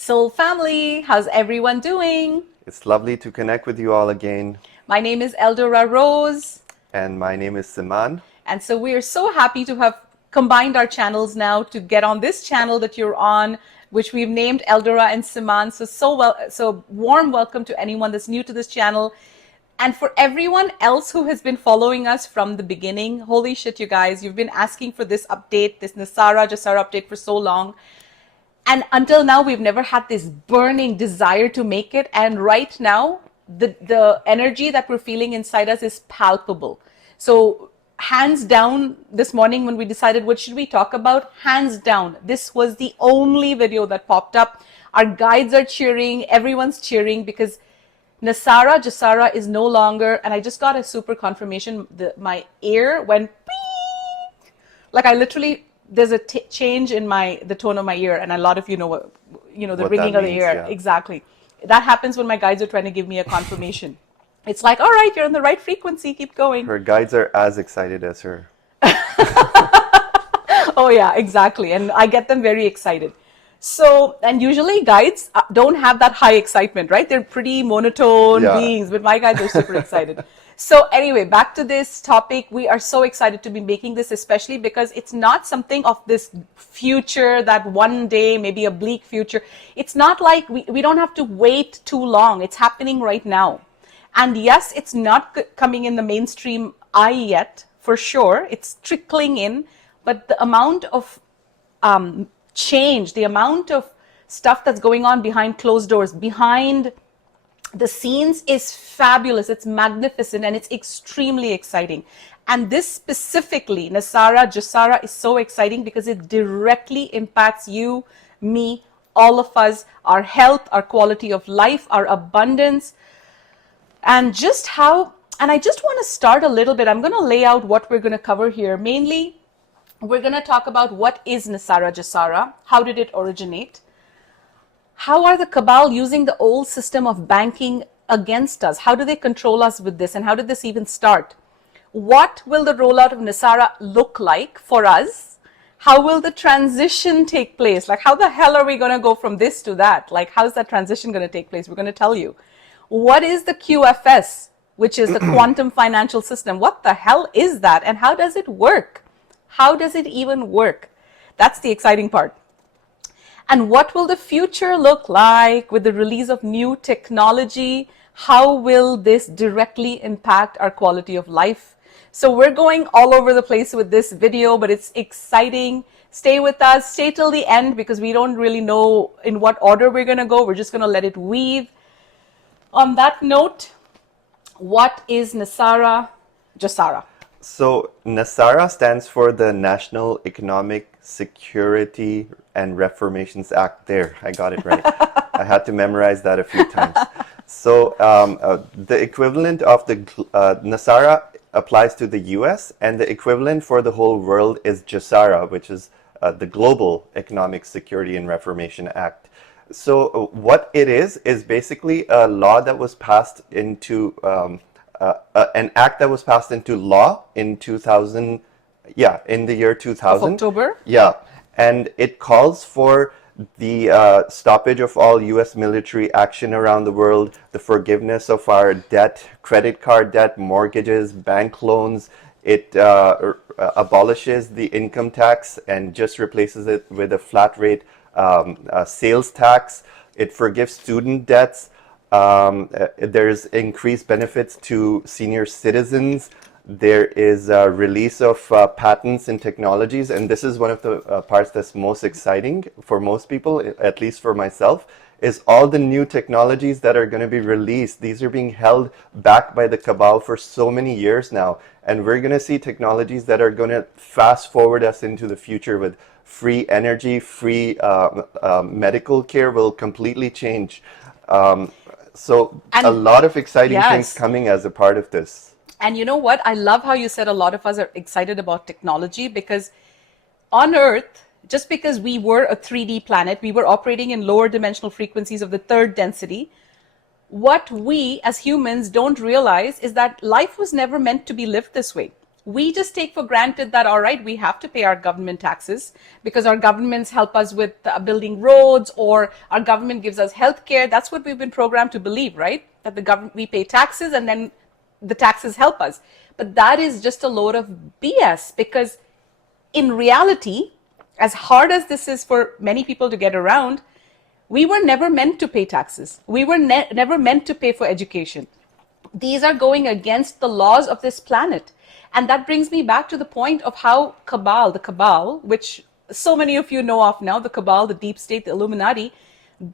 Soul family, how's everyone doing? It's lovely to connect with you all again. My name is EldoRa Rose. And my name is Siman. And so we are so happy to have combined our channels now to get on this channel that you're on, which we've named EldoRa and Siman. So warm welcome to anyone that's new to this channel. And for everyone else who has been following us from the beginning, holy shit, you guys, you've been asking for this update, this Nesara, Gesara update for so long. And until now, we've never had this burning desire to make it. And right now, the energy that we're feeling inside us is palpable. So hands down, this morning when we decided what should we talk about, hands down, this was the only video that popped up. Our guides are cheering, everyone's cheering because Nesara, Gesara is no longer, and I just got a super confirmation, my ear went beep. Like I literally, there's a change in the tone of my ear, and a lot of you know what the ringing of the ear. Yeah. Exactly. That happens when my guides are trying to give me a confirmation. It's like, all right, you're on the right frequency, keep going. Her guides are as excited as her. Oh yeah, exactly. And I get them very excited. So, and usually guides don't have that high excitement, right? They're pretty monotone beings, but my guides are super excited. So anyway, back to this topic. We are so excited to be making this, especially because it's not something of this future that one day, maybe a bleak future. It's not like we don't have to wait too long. It's happening right now. And yes, it's not coming in the mainstream eye yet, for sure. It's trickling in, but the amount of change, the amount of stuff that's going on behind closed doors, behind the scenes is fabulous. It's magnificent and it's extremely exciting. And this specifically, Nesara, Gesara, is so exciting because it directly impacts you, me, all of us, our health, our quality of life, our abundance, and just how, and I just want to start a little bit. I'm going to lay out what we're going to cover here. Mainly, we're going to talk about what is Nesara, Gesara, how did it originate? How are the cabal using the old system of banking against us? How do they control us with this? And how did this even start? What will the rollout of Nesara look like for us? How will the transition take place? Like, how the hell are we going to go from this to that? Like, how's that transition going to take place? We're going to tell you. What is the QFS, which is the quantum financial system? What the hell is that? And how does it work? How does it even work? That's the exciting part. And what will the future look like with the release of new technology? How will this directly impact our quality of life? So we're going all over the place with this video, but it's exciting. Stay with us, stay till the end because we don't really know in what order we're going to go. We're just going to let it weave. On that note, what is Nesara, Gesara? So Nesara stands for the National Economic Security and Reformations Act. There, I got it right. I had to memorize that a few times. So the equivalent of the Nesara applies to the US, and the equivalent for the whole world is Gesara, which is the Global Economic Security and Reformation Act. So what it is basically a law that was passed into an act that was passed into law in 2000, in the year 2000. Of October? Yeah, and it calls for the stoppage of all U.S. military action around the world, the forgiveness of our debt, credit card debt, mortgages, bank loans. It abolishes the income tax and just replaces it with a flat rate sales tax. It forgives student debts. There's increased benefits to senior citizens. There is a release of patents and technologies, and this is one of the parts that's most exciting for most people, at least for myself, is all the new technologies that are going to be released. These are being held back by the cabal for so many years now, and we're going to see technologies that are going to fast forward us into the future with free energy, free medical care will completely change. So a lot of exciting things coming as a part of this. And you know what? I love how you said a lot of us are excited about technology because on Earth, just because we were a 3D planet, we were operating in lower dimensional frequencies of the third density. What we as humans don't realize is that life was never meant to be lived this way. we just take for granted that, all right, we have to pay our government taxes because our governments help us with building roads, or our government gives us health care. That's what we've been programmed to believe, right? That the government, we pay taxes and then the taxes help us. But that is just a load of BS, because in reality, as hard as this is for many people to get around, we were never meant to pay taxes. We were never meant to pay for education. These are going against the laws of this planet. And that brings me back to the point of how the cabal, which so many of you know of now, the cabal, the deep state, the Illuminati,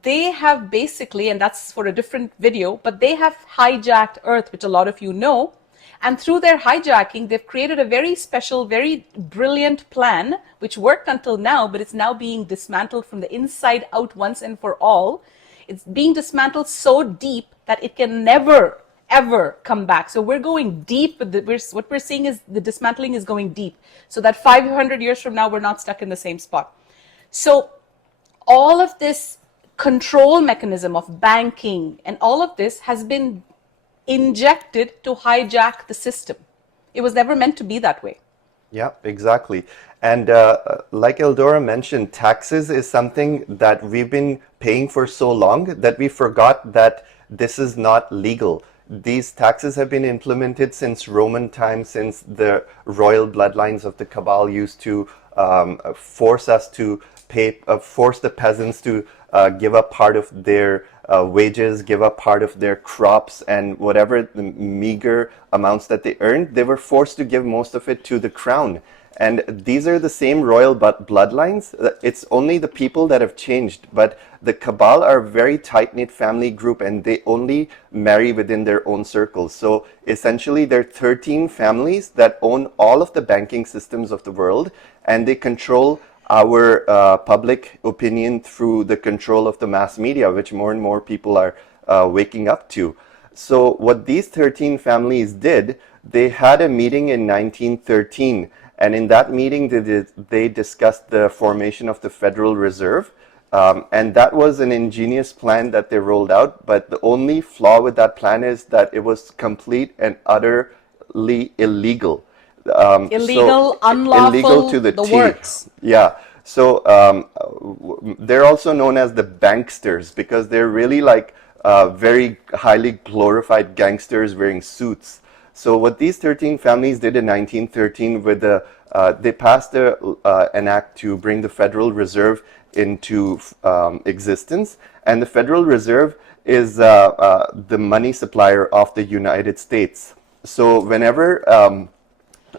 they have basically, and that's for a different video, but they have hijacked Earth, which a lot of you know. And through their hijacking, they've created a very special, very brilliant plan, which worked until now, but it's now being dismantled from the inside out once and for all. It's being dismantled so deep that it can never, ever come back. So we're going deep. What we're seeing is the dismantling is going deep, so that 500 years from now, we're not stuck in the same spot. So all of this control mechanism of banking and all of this has been injected to hijack the system. It was never meant to be that way. Yeah, exactly. And like EldoRa mentioned, taxes is something that we've been paying for so long that we forgot that this is not legal. These taxes have been implemented since Roman times, since the royal bloodlines of the cabal used to force us to pay, force the peasants to give up part of their wages, give up part of their crops, and whatever the meager amounts that they earned, they were forced to give most of it to the crown. And these are the same royal bloodlines. It's only the people that have changed. But the cabal are a very tight-knit family group, and they only marry within their own circles. So essentially, there are 13 families that own all of the banking systems of the world, and they control our public opinion through the control of the mass media, which more and more people are waking up to. So what these 13 families did, they had a meeting in 1913, and in that meeting they discussed the formation of the Federal Reserve, and that was an ingenious plan that they rolled out. But the only flaw with that plan is that it was complete and utterly illegal. Illegal, unlawful, illegal to the T. works. Yeah. So they're also known as the banksters, because they're really like very highly glorified gangsters wearing suits. So what these 13 families did in 1913 with they passed an act to bring the Federal Reserve into existence. And the Federal Reserve is the money supplier of the United States. So whenever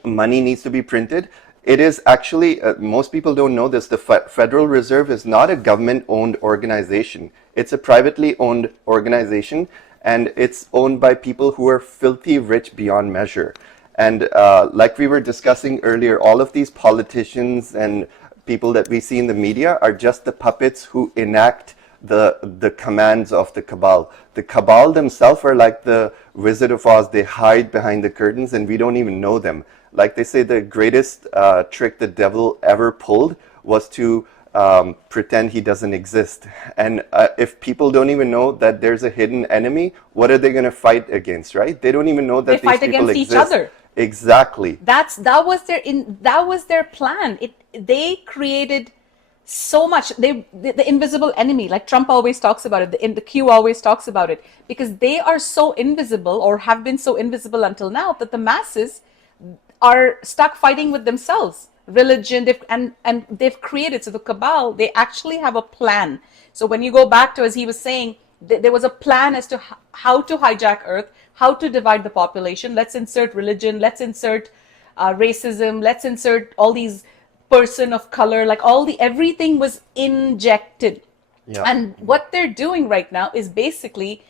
money needs to be printed, it is actually, most people don't know this, the Federal Reserve is not a government-owned organization. It's a privately owned organization, and it's owned by people who are filthy rich beyond measure. And like we were discussing earlier, all of these politicians and people that we see in the media are just the puppets who enact the commands of the cabal. The cabal themselves are like the Wizard of Oz. They hide behind the curtains and we don't even know them. Like they say, the greatest trick the devil ever pulled was to pretend he doesn't exist. And if people don't even know that there's a hidden enemy, what are they going to fight against, right? They don't even know that they these fight people against exist. each other. Exactly. That was their plan. They created so much. The invisible enemy, like Trump always talks about it, the Q always talks about it, because they are so invisible, or have been so invisible until now, that the masses are stuck fighting with themselves. Religion, and they've created, so the cabal, they actually have a plan. So when you go back to, as he was saying, there was a plan as to how to hijack Earth, how to divide the population. Let's insert religion, let's insert racism, let's insert all these person of color, like everything was injected. Yeah. And what they're doing right now is basically,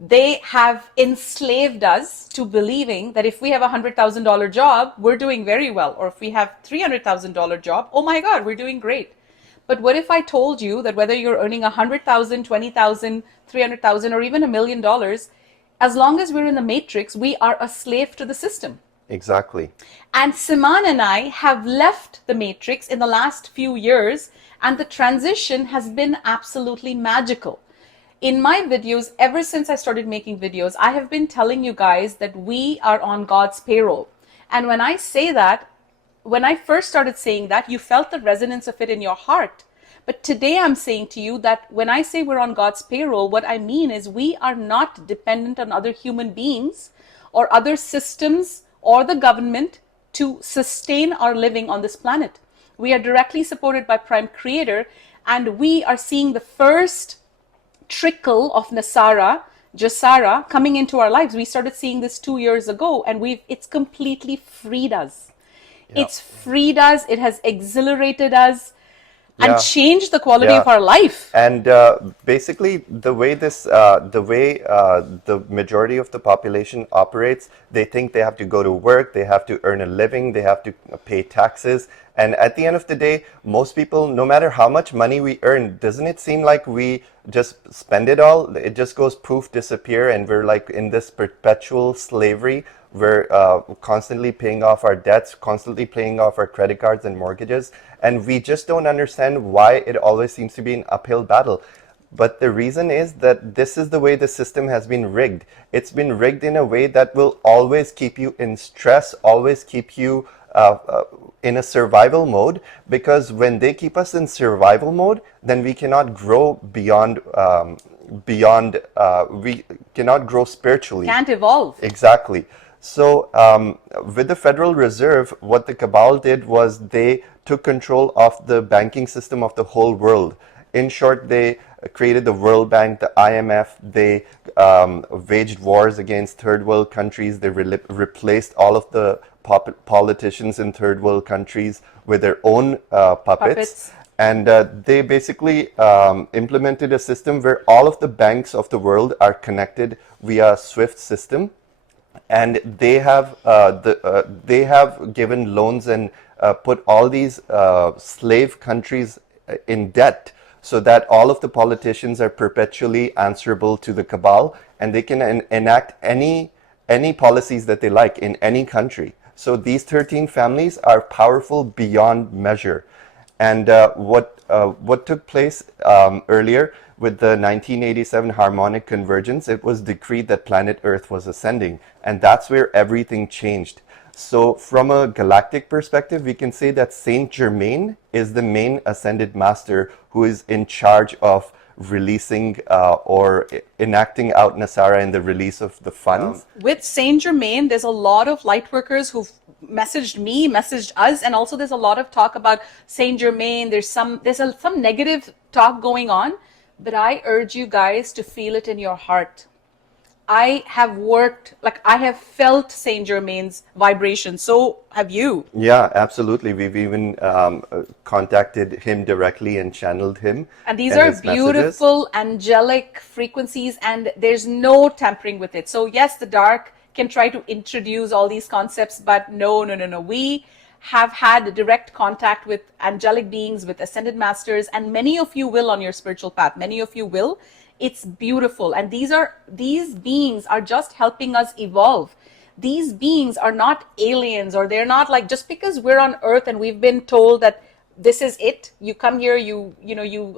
they have enslaved us to believing that if we have $100,000 job, we're doing very well. Or if we have $300,000 job, oh my God, we're doing great. But what if I told you that whether you're earning $100,000, $20,000, $300,000, or even $1 million, as long as we're in the matrix, we are a slave to the system. Exactly. And Siman and I have left the matrix in the last few years, and the transition has been absolutely magical. In my videos, ever since I started making videos, I have been telling you guys that we are on God's payroll. And when I say that, when I first started saying that, you felt the resonance of it in your heart. But today I'm saying to you that when I say we're on God's payroll, what I mean is we are not dependent on other human beings or other systems or the government to sustain our living on this planet. We are directly supported by Prime Creator, and we are seeing the first trickle of Nesara, Gesara coming into our lives. We started seeing this 2 years ago, and it's completely freed us. Yeah. It's freed us. It has exhilarated us and Yeah. changed the quality Yeah. of our life. And basically, the way the majority of the population operates, they think they have to go to work, they have to earn a living, they have to pay taxes. And at the end of the day, most people, no matter how much money we earn, doesn't it seem like we just spend it all? It just goes poof, disappear, and we're like in this perpetual slavery. We're constantly paying off our debts, constantly paying off our credit cards and mortgages, and we just don't understand why it always seems to be an uphill battle. But the reason is that this is the way the system has been rigged. It's been rigged in a way that will always keep you in stress, always keep you in a survival mode, because when they keep us in survival mode, then we cannot grow we cannot grow spiritually. Can't evolve. Exactly. So with the Federal Reserve, what the cabal did was they took control of the banking system of the whole world. In short, they created the World Bank, the IMF. They waged wars against third world countries. They replaced all of the politicians in third world countries with their own puppets. And they basically implemented a system where all of the banks of the world are connected via SWIFT system. And they have given loans and put all these slave countries in debt, so that all of the politicians are perpetually answerable to the cabal, and they can enact any policies that they like in any country. So these 13 families are powerful beyond measure. And what took place earlier with the 1987 harmonic convergence, it was decreed that planet Earth was ascending, and that's where everything changed. So from a galactic perspective, we can say that Saint Germain is the main ascended master who is in charge of releasing or enacting out Nesara and the release of the funds. With Saint Germain, there's a lot of light workers who've messaged me, messaged us, and also there's a lot of talk about Saint Germain. There's some negative talk going on, but I urge you guys to feel it in your heart. I have felt Saint Germain's vibration. So have you. Yeah, absolutely. We've even contacted him directly and channeled him. And these are beautiful, angelic frequencies, and there's no tampering with it. So yes, the dark can try to introduce all these concepts, but no. We have had direct contact with angelic beings, with ascended masters, and many of you will on your spiritual path. Many of you will. It's beautiful. And these beings are just helping us evolve. These beings are not aliens, or they're not like, just because we're on Earth and we've been told that this is it, you come here, you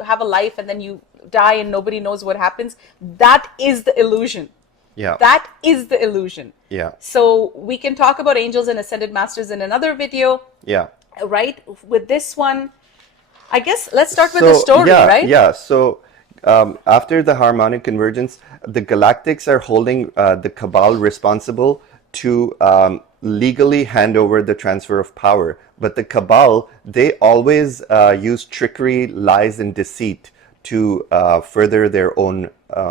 have a life, and then you die and nobody knows what happens. That is the illusion. Yeah. That is the illusion. Yeah. So we can talk about angels and ascended masters in another video. Yeah. Right? With this one, I guess let's start with the story, right? Yeah. So after the harmonic convergence, the galactics are holding the cabal responsible to legally hand over the transfer of power. But the cabal, they always use trickery, lies, and deceit to further their own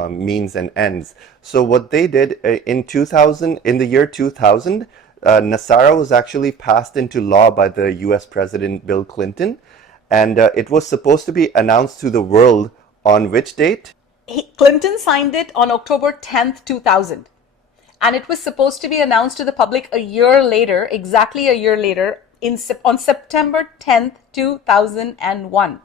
means and ends. So what they did in the year 2000, Nesara was actually passed into law by the US President Bill Clinton, and it was supposed to be announced to the world on which date? Clinton signed it on October 10th, 2000. And it was supposed to be announced to the public a year later, exactly a year later, on September 10th, 2001.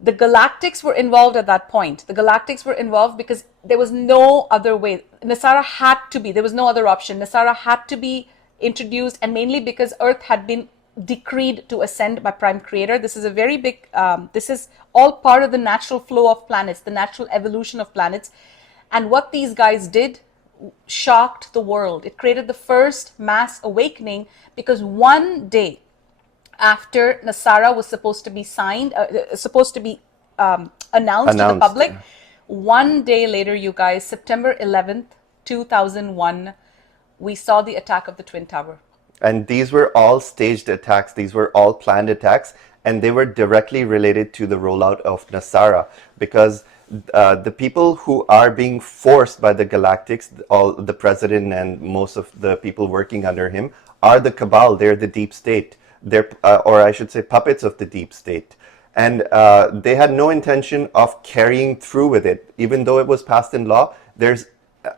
The Galactics were involved at that point. The Galactics were involved because there was no other way. Nesara had to be. There was no other option. Nesara had to be introduced, and mainly because Earth had been decreed to ascend by Prime Creator. This is a very big, this is all part of the natural flow of planets, the natural evolution of planets. And what these guys did shocked the world. It created the first mass awakening because one day after Nesara was supposed to be signed, supposed to be announced to the public, one day later, you guys, September 11th, 2001, we saw the attack of the Twin Tower. And these were all staged attacks. These were all planned attacks. And they were directly related to the rollout of Nesara, because the people who are being forced by the Galactics, all the president and most of the people working under him, are the cabal. They're the deep state. They're, or I should say, puppets of the deep state. And they had no intention of carrying through with it. Even though it was passed in law, there's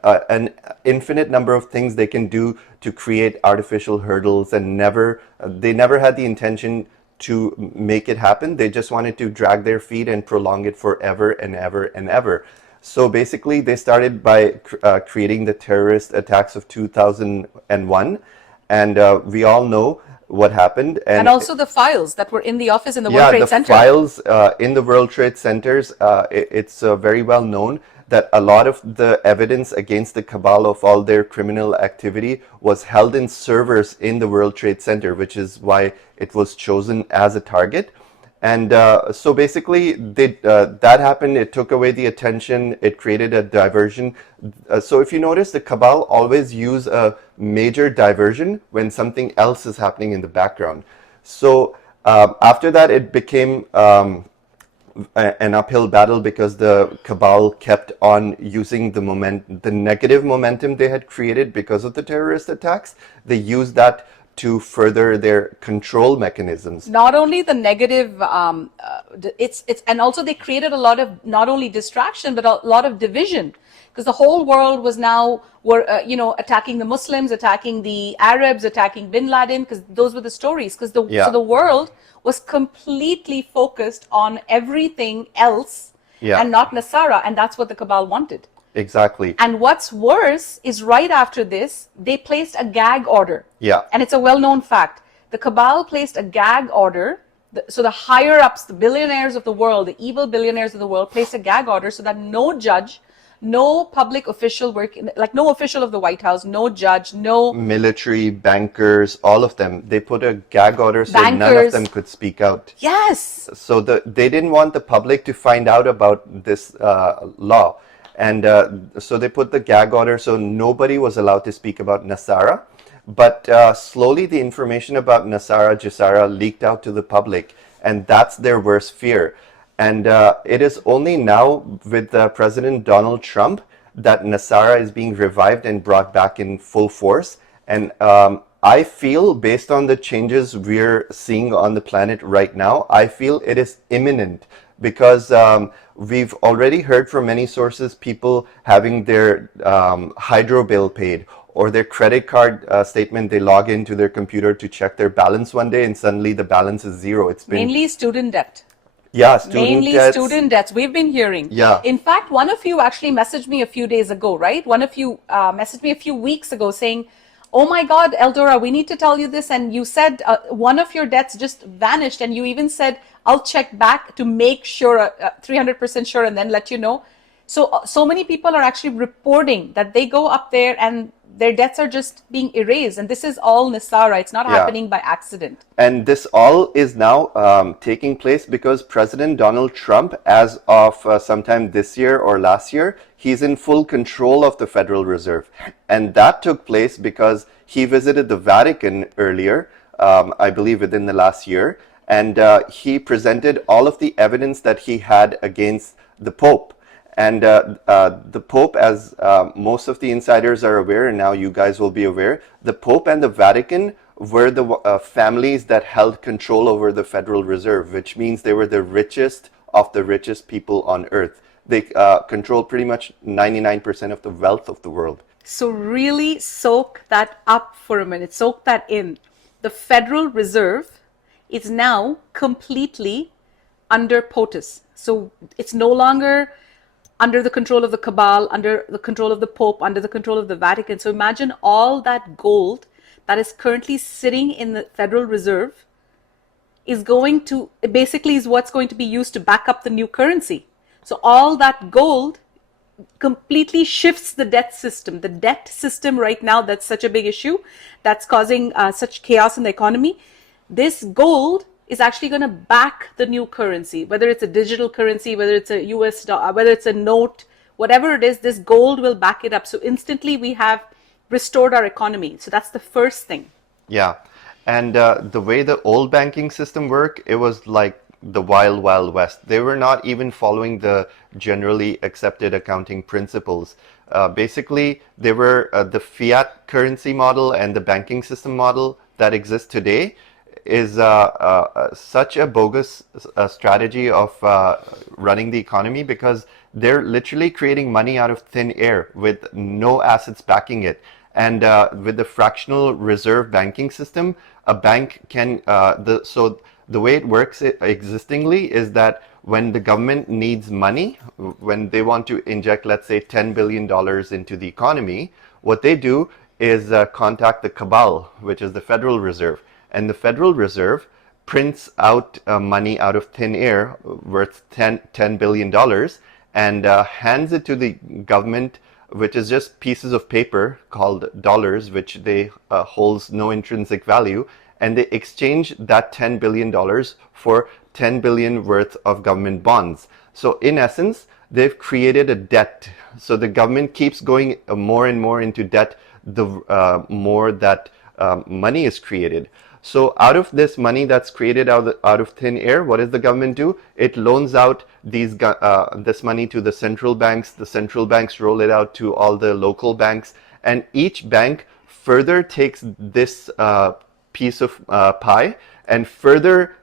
an infinite number of things they can do to create artificial hurdles, and they never had the intention to make it happen. They just wanted to drag their feet and prolong it forever and ever and ever. So basically, they started by creating the terrorist attacks of 2001, and we all know what happened. And also the files that were in the office in the World Trade Center. Yeah, the files in the World Trade Centers, it's very well known that a lot of the evidence against the cabal of all their criminal activity was held in servers in the World Trade Center, which is why it was chosen as a target. And so basically, that happened. It took away the attention. It created a diversion. So if you notice, the cabal always use a major diversion when something else is happening in the background. So after that, it became an uphill battle, because the cabal kept on using the negative momentum they had created because of the terrorist attacks. They used that to further their control mechanisms. Not only the negative, and also they created a lot of not only distraction but a lot of division, because the whole world was now attacking the Muslims, attacking the Arabs, attacking Bin Laden, because those were the stories. Because so the world was completely focused on everything else and not Nesara, and that's what the cabal wanted. Exactly. And what's worse is right after this, they placed a gag order. Yeah. And it's a well-known fact. The cabal placed a gag order. So the higher-ups, the billionaires of the world, the evil billionaires of the world, placed a gag order so that no judge, no public official no official of the White House, no judge, no military, bankers, all of them, they put a gag order so none of them could speak out. Yes. So they didn't want the public to find out about this law. And so they put the gag order so nobody was allowed to speak about Nesara. But slowly the information about Nesara, Gesara leaked out to the public, and that's their worst fear. And it is only now with President Donald Trump that Nesara is being revived and brought back in full force. And I feel, based on the changes we're seeing on the planet right now, I feel it is imminent, because we've already heard from many sources people having their hydro bill paid, or their credit card statement. They log into their computer to check their balance one day, and suddenly the balance is zero. It's been mainly student debt. Yeah, student debts. We've been hearing. Yeah. In fact, one of you actually messaged me a few days ago, right? One of you messaged me a few weeks ago saying, "Oh my God, EldoRa, we need to tell you this." And you said one of your debts just vanished, and you even said, "I'll check back to make sure, 300% sure, and then let you know." So many people are actually reporting that they go up there and their debts are just being erased, and this is all Nesara. It's not happening by accident. And this all is now taking place because President Donald Trump, as of sometime this year or last year, he's in full control of the Federal Reserve. And that took place because he visited the Vatican earlier, I believe within the last year, and he presented all of the evidence that he had against the Pope. And the Pope, as most of the insiders are aware, and now you guys will be aware, the Pope and the Vatican were the families that held control over the Federal Reserve, which means they were the richest of the richest people on earth. They control pretty much 99% of the wealth of the world. So really soak that up for a minute, soak that in. The Federal Reserve is now completely under POTUS. So it's no longer under the control of the cabal, under the control of the Pope, under the control of the Vatican. So imagine all that gold that is currently sitting in the Federal Reserve is going to, basically is what's going to be used to back up the new currency. So all that gold completely shifts the debt system. The debt system right now, that's such a big issue, that's causing such chaos in the economy. This gold is actually going to back the new currency, whether it's a digital currency, whether it's a US dollar, whether it's a note, whatever it is, this gold will back it up. So instantly we have restored our economy. So that's the first thing. Yeah. And the way the old banking system worked, it was like the wild, wild west. They were not even following the generally accepted accounting principles. Basically, they were the fiat currency model and the banking system model that exists today is such a bogus strategy of running the economy, because they're literally creating money out of thin air with no assets backing it. And with the fractional reserve banking system, a bank can, so the way it works existingly is that when the government needs money, when they want to inject, let's say, $10 billion into the economy, what they do is contact the cabal, which is the Federal Reserve. And the Federal Reserve prints out money out of thin air worth $10 billion and hands it to the government, which is just pieces of paper called dollars, which they holds no intrinsic value, and they exchange that $10 billion for 10 billion worth of government bonds. So in essence, they've created a debt. So the government keeps going more and more into debt the more that money is created. So out of this money that's created out of thin air, what does the government do? It loans out this money to the central banks. The central banks roll it out to all the local banks. And each bank further takes this piece of pie and further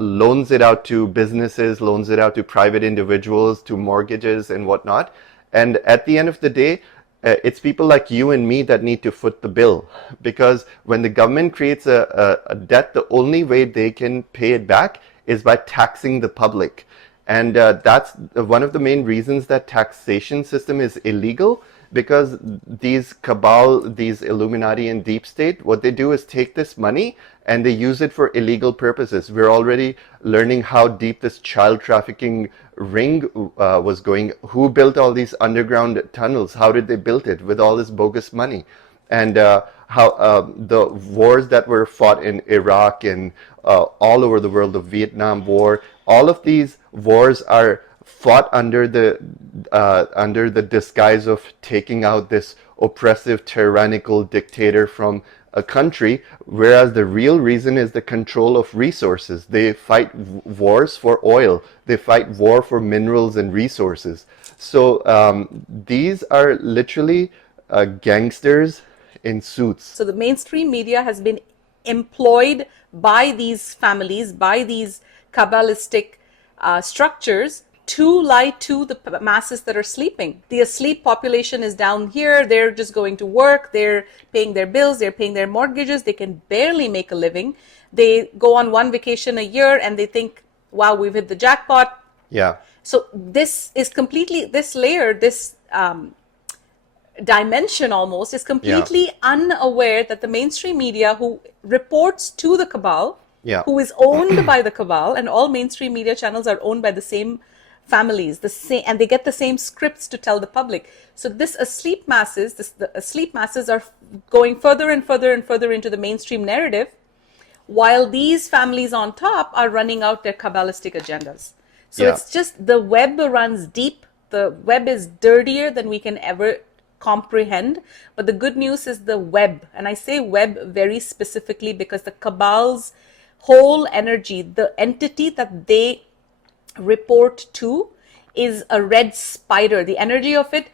loans it out to businesses, loans it out to private individuals, to mortgages and whatnot. And at the end of the day, it's people like you and me that need to foot the bill, because when the government creates a debt, the only way they can pay it back is by taxing the public. And that's one of the main reasons that taxation system is illegal, because these cabal, these Illuminati and deep state, what they do is take this money and they use it for illegal purposes. We're already learning how deep this child trafficking ring was going. Who built all these underground tunnels? How did they build it with all this bogus money? And how the wars that were fought in Iraq and all over the world, the Vietnam War, all of these wars are fought under the disguise of taking out this oppressive, tyrannical dictator from a country, whereas the real reason is the control of resources. They fight wars for oil. They fight war for minerals and resources. So these are literally gangsters in suits. So the mainstream media has been employed by these families, by these Kabbalistic structures, to lie to the masses that are sleeping. The asleep population is down here. They're just going to work. They're paying their bills. They're paying their mortgages. They can barely make a living. They go on one vacation a year and they think, wow, we've hit the jackpot. Yeah. So this is completely, this layer, this dimension almost is completely unaware that the mainstream media, who reports to the cabal, who is owned by the cabal, and all mainstream media channels are owned by the same families, and they get the same scripts to tell the public. So the asleep masses are going further and further and further into the mainstream narrative, while these families on top are running out their Kabbalistic agendas. So it's just, the web runs deep. The web is dirtier than we can ever comprehend. But the good news is the web, and I say web very specifically because the cabal's whole energy, the entity that they report to, is a red spider. The energy of it,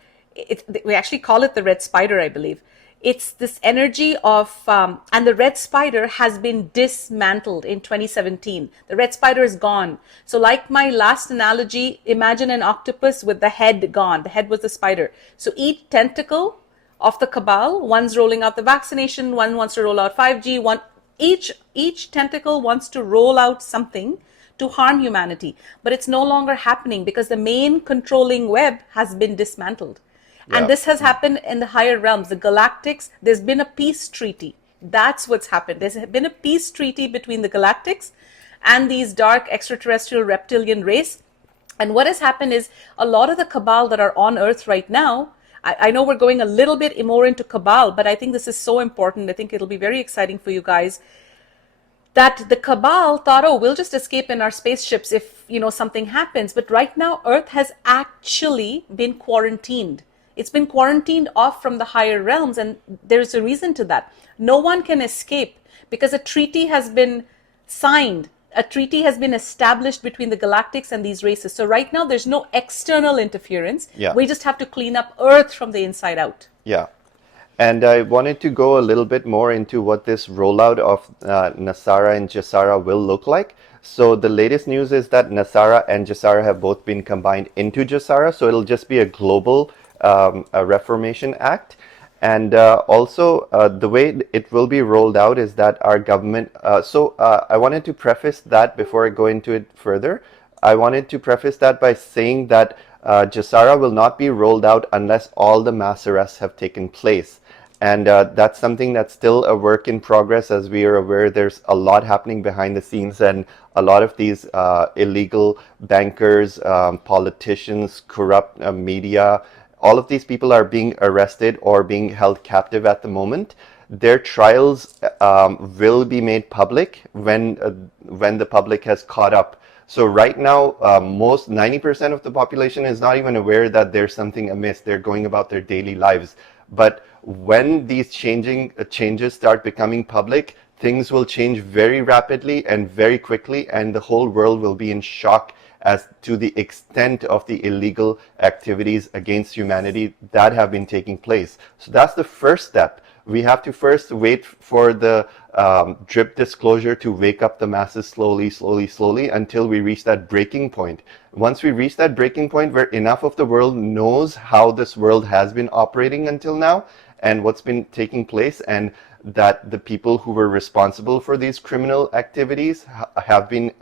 we actually call it the red spider, I believe. It's this energy of, and the red spider has been dismantled in 2017. The red spider is gone. So like my last analogy, imagine an octopus with the head gone. The head was the spider. So each tentacle of the cabal, one's rolling out the vaccination, one wants to roll out 5G, each tentacle wants to roll out something to harm humanity. But it's no longer happening because the main controlling web has been dismantled. And this has happened in the higher realms, the galactics. There's been a peace treaty. That's what's happened. There's been a peace treaty between the galactics and these dark extraterrestrial reptilian race. And what has happened is a lot of the cabal that are on earth right now, I know we're going a little bit more into cabal, but I think this is so important. I think it'll be very exciting for you guys, that the cabal thought, oh, we'll just escape in our spaceships if, something happens. But right now, Earth has actually been quarantined. It's been quarantined off from the higher realms, and there's a reason to that. No one can escape because a treaty has been signed. A treaty has been established between the galactics and these races. So right now, there's no external interference. Yeah. We just have to clean up Earth from the inside out. Yeah. And I wanted to go a little bit more into what this rollout of Nesara and Gesara will look like. So the latest news is that Nesara and Gesara have both been combined into Gesara. So it'll just be a global a Reformation Act. And also the way it will be rolled out is that our government, I wanted to preface that before I go into it further. I wanted to preface that by saying that Gesara will not be rolled out unless all the mass arrests have taken place. And that's something that's still a work in progress. As we are aware, there's a lot happening behind the scenes, and a lot of these illegal bankers, politicians, corrupt media, all of these people are being arrested or being held captive at the moment. Their trials will be made public when the public has caught up. So right now, most 90% of the population is not even aware that there's something amiss. They're going about their daily lives. But when these changes start becoming public, things will change very rapidly and very quickly, and the whole world will be in shock as to the extent of the illegal activities against humanity that have been taking place. So that's the first step. We have to first wait for the drip disclosure to wake up the masses slowly until we reach that breaking point. Once we reach that breaking point where enough of the world knows how this world has been operating until now and what's been taking place, and that the people who were responsible for these criminal activities have been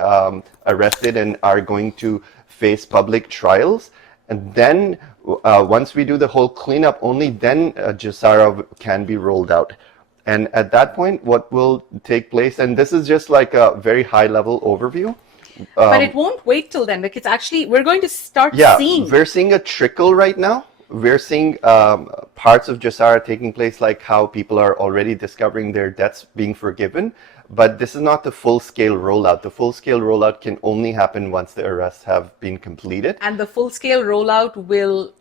arrested and are going to face public trials. And then once we do the whole cleanup, only then Gesara can be rolled out. And at that point, what will take place, and this is just like a very high level overview. But it won't wait till then, because actually we're going to start seeing. We're seeing a trickle right now. We're seeing parts of Gesara taking place, like how people are already discovering their debts being forgiven. But this is not the full-scale rollout. The full-scale rollout can only happen once the arrests have been completed. And the full-scale rollout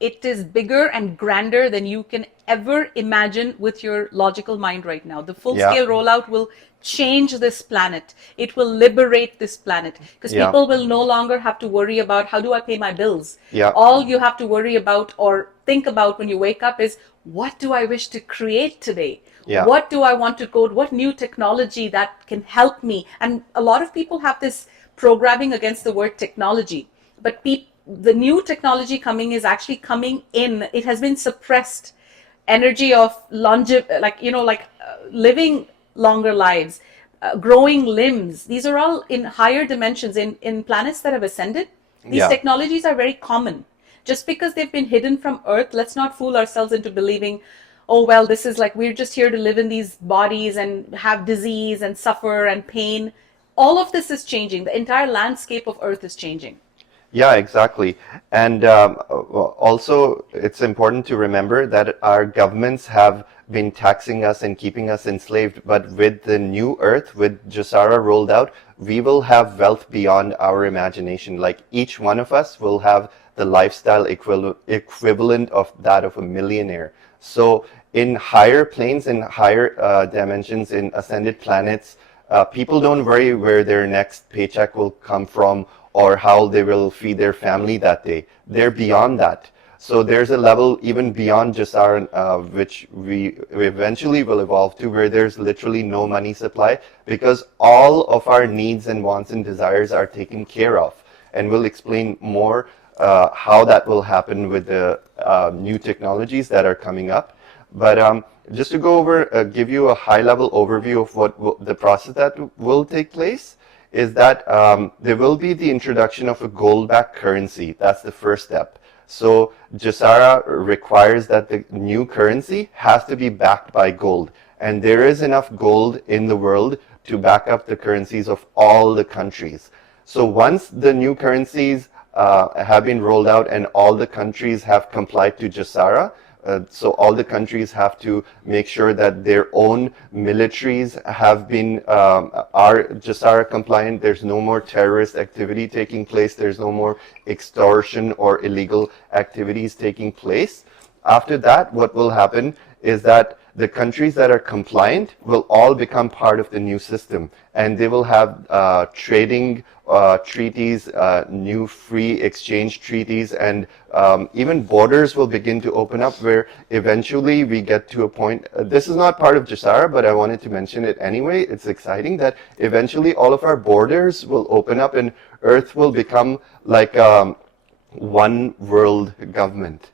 it is bigger and grander than you can ever imagine with your logical mind right now. The full-scale rollout will change this planet. It will liberate this planet, because people will no longer have to worry about, how do I pay my bills? All you have to worry about or think about when you wake up is, what do I wish to create today? What do I want to code? What new technology that can help me? And a lot of people have this programming against the word technology, but the new technology coming is actually coming in. It has been suppressed. Energy of living longer lives, growing limbs. These are all in higher dimensions in planets that have ascended. These technologies are very common. Just because they've been hidden from Earth, let's not fool ourselves into believing, oh, well, this is like, we're just here to live in these bodies and have disease and suffer and pain. All of this is changing. The entire landscape of Earth is changing. Yeah, exactly. And also, it's important to remember that our governments have been taxing us and keeping us enslaved. But with the new Earth, with Gesara rolled out, we will have wealth beyond our imagination. Like, each one of us will have the lifestyle equivalent of that of a millionaire. So in higher planes, in higher dimensions, in ascended planets, people don't worry where their next paycheck will come from or how they will feed their family that day. They're beyond that. So there's a level even beyond Gesara, which we eventually will evolve to, where there's literally no money supply, because all of our needs and wants and desires are taken care of. And we'll explain more how that will happen with the new technologies that are coming up. But just to go over, give you a high-level overview of what the process that will take place, is that there will be the introduction of a gold-backed currency. That's the first step. So Gesara requires that the new currency has to be backed by gold. And there is enough gold in the world to back up the currencies of all the countries. So once the new currencies have been rolled out, and all the countries have complied to Gesara. So all the countries have to make sure that their own militaries have been are Gesara compliant. There's no more terrorist activity taking place. There's no more extortion or illegal activities taking place. After that, what will happen is that the countries that are compliant will all become part of the new system, and they will have trading treaties, new free exchange treaties, and even borders will begin to open up, where eventually we get to a point, this is not part of Gesara, but I wanted to mention it anyway. It's exciting that eventually all of our borders will open up and Earth will become like one world government.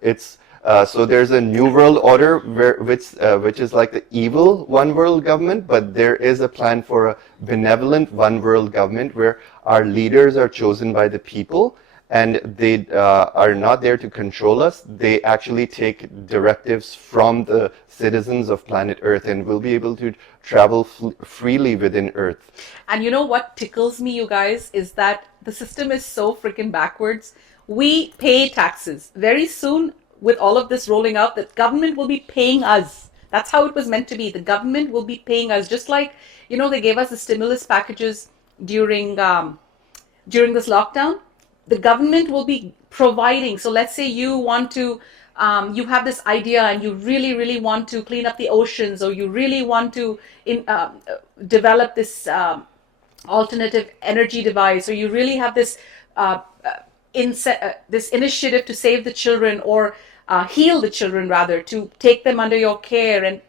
It's so there's a new world order which is like the evil one world government, but there is a plan for a benevolent one world government where our leaders are chosen by the people, and they are not there to control us. They actually take directives from the citizens of planet Earth, and will be able to travel freely within Earth. And you know what tickles me, you guys, is that the system is so freaking backwards. We pay taxes. Very soon, with all of this rolling out, the government will be paying us. That's how it was meant to be. The government will be paying us, just like, you know, they gave us the stimulus packages during this lockdown. The government will be providing. So let's say you want to, you have this idea and you really, really want to clean up the oceans, or you really want to develop this alternative energy device, or you really have this this initiative to save the children, or heal the children rather, to take them under your care, and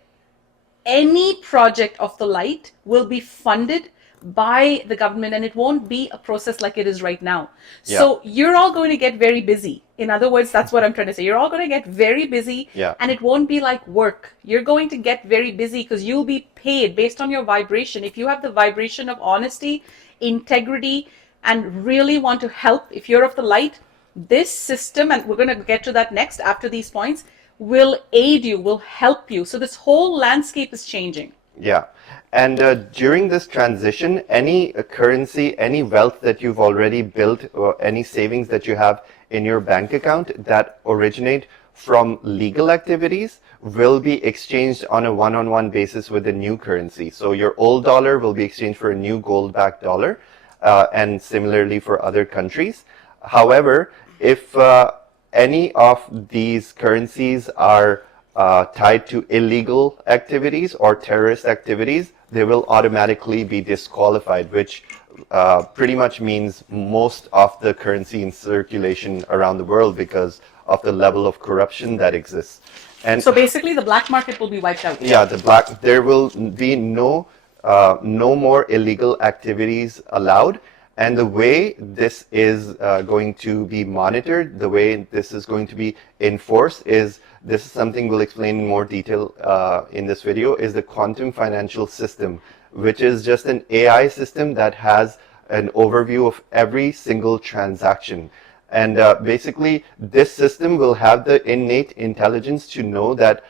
any project of the light will be funded by the government, and it won't be a process like it is right now. Yeah. So you're all going to get very busy. In other words, that's what I'm trying to say. You're all going to get very busy, Yeah. and it won't be like work. You're going to get very busy because you'll be paid based on your vibration. If you have the vibration of honesty, integrity, and really want to help, if you're of the light, this system, and we're going to get to that next after these points, will aid you, will help you. So this whole landscape is changing. Yeah. And during this transition, any currency, any wealth that you've already built, or any savings that you have in your bank account that originate from legal activities will be exchanged on a one-on-one basis with a new currency. So your old dollar will be exchanged for a new gold-backed dollar. And similarly for other countries. However, if any of these currencies are tied to illegal activities or terrorist activities, they will automatically be disqualified, which pretty much means most of the currency in circulation around the world, because of the level of corruption that exists. And so basically the black market will be wiped out. Yeah, there will be no more illegal activities allowed. And the way this is going to be monitored, the way this is going to be enforced, this is something we'll explain in more detail in this video, is the quantum financial system, which is just an AI system that has an overview of every single transaction. And basically, this system will have the innate intelligence to know that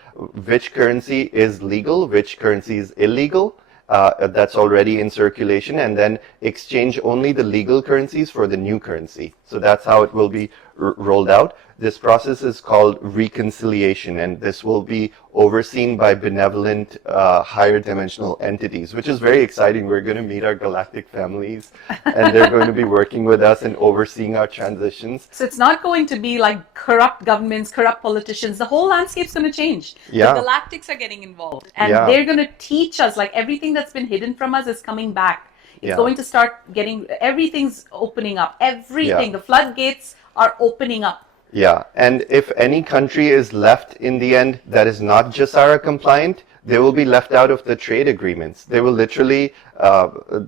which currency is legal, which currency is illegal, that's already in circulation, and then exchange only the legal currencies for the new currency. So that's how it will be rolled out. This process is called reconciliation, and this will be overseen by benevolent higher dimensional entities, which is very exciting. We're going to meet our galactic families, and they're going to be working with us and overseeing our transitions. So it's not going to be like corrupt governments, corrupt politicians. The whole landscape's going to change. Yeah. The galactics are getting involved, and Yeah. they're going to teach us, like, everything that's been hidden from us is coming back. It's Yeah. going to start getting, everything's opening up. Everything, Yeah. the floodgates are opening up. Yeah, and if any country is left in the end that is not Gesara compliant, they will be left out of the trade agreements. They will literally,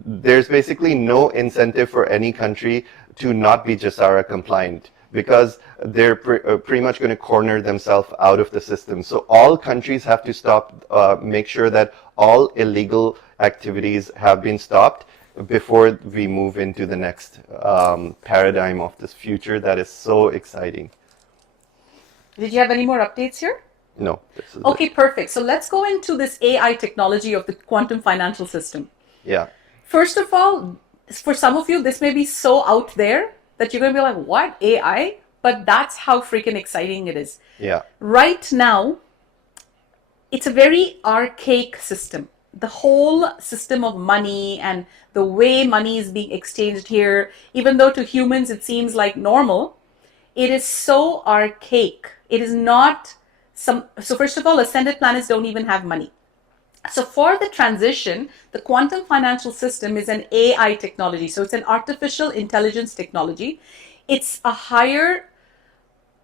there's basically no incentive for any country to not be Gesara compliant, because they're pretty much going to corner themselves out of the system. So all countries have to stop, make sure that all illegal activities have been stopped before we move into the next paradigm of this future that is so exciting. Did you have any more updates here? No. This is Okay, perfect. So let's go into this AI technology of the quantum financial system. Yeah. First of all, for some of you, this may be so out there, that you're going to be like, what, AI? But that's how freaking exciting it is. Yeah. Right now, it's a very archaic system. The whole system of money and the way money is being exchanged here, even though to humans it seems like normal, it is so archaic. It is not some. So, first of all, ascended planets don't even have money. So, for the transition, the quantum financial system is an AI technology. So, it's an artificial intelligence technology. It's a higher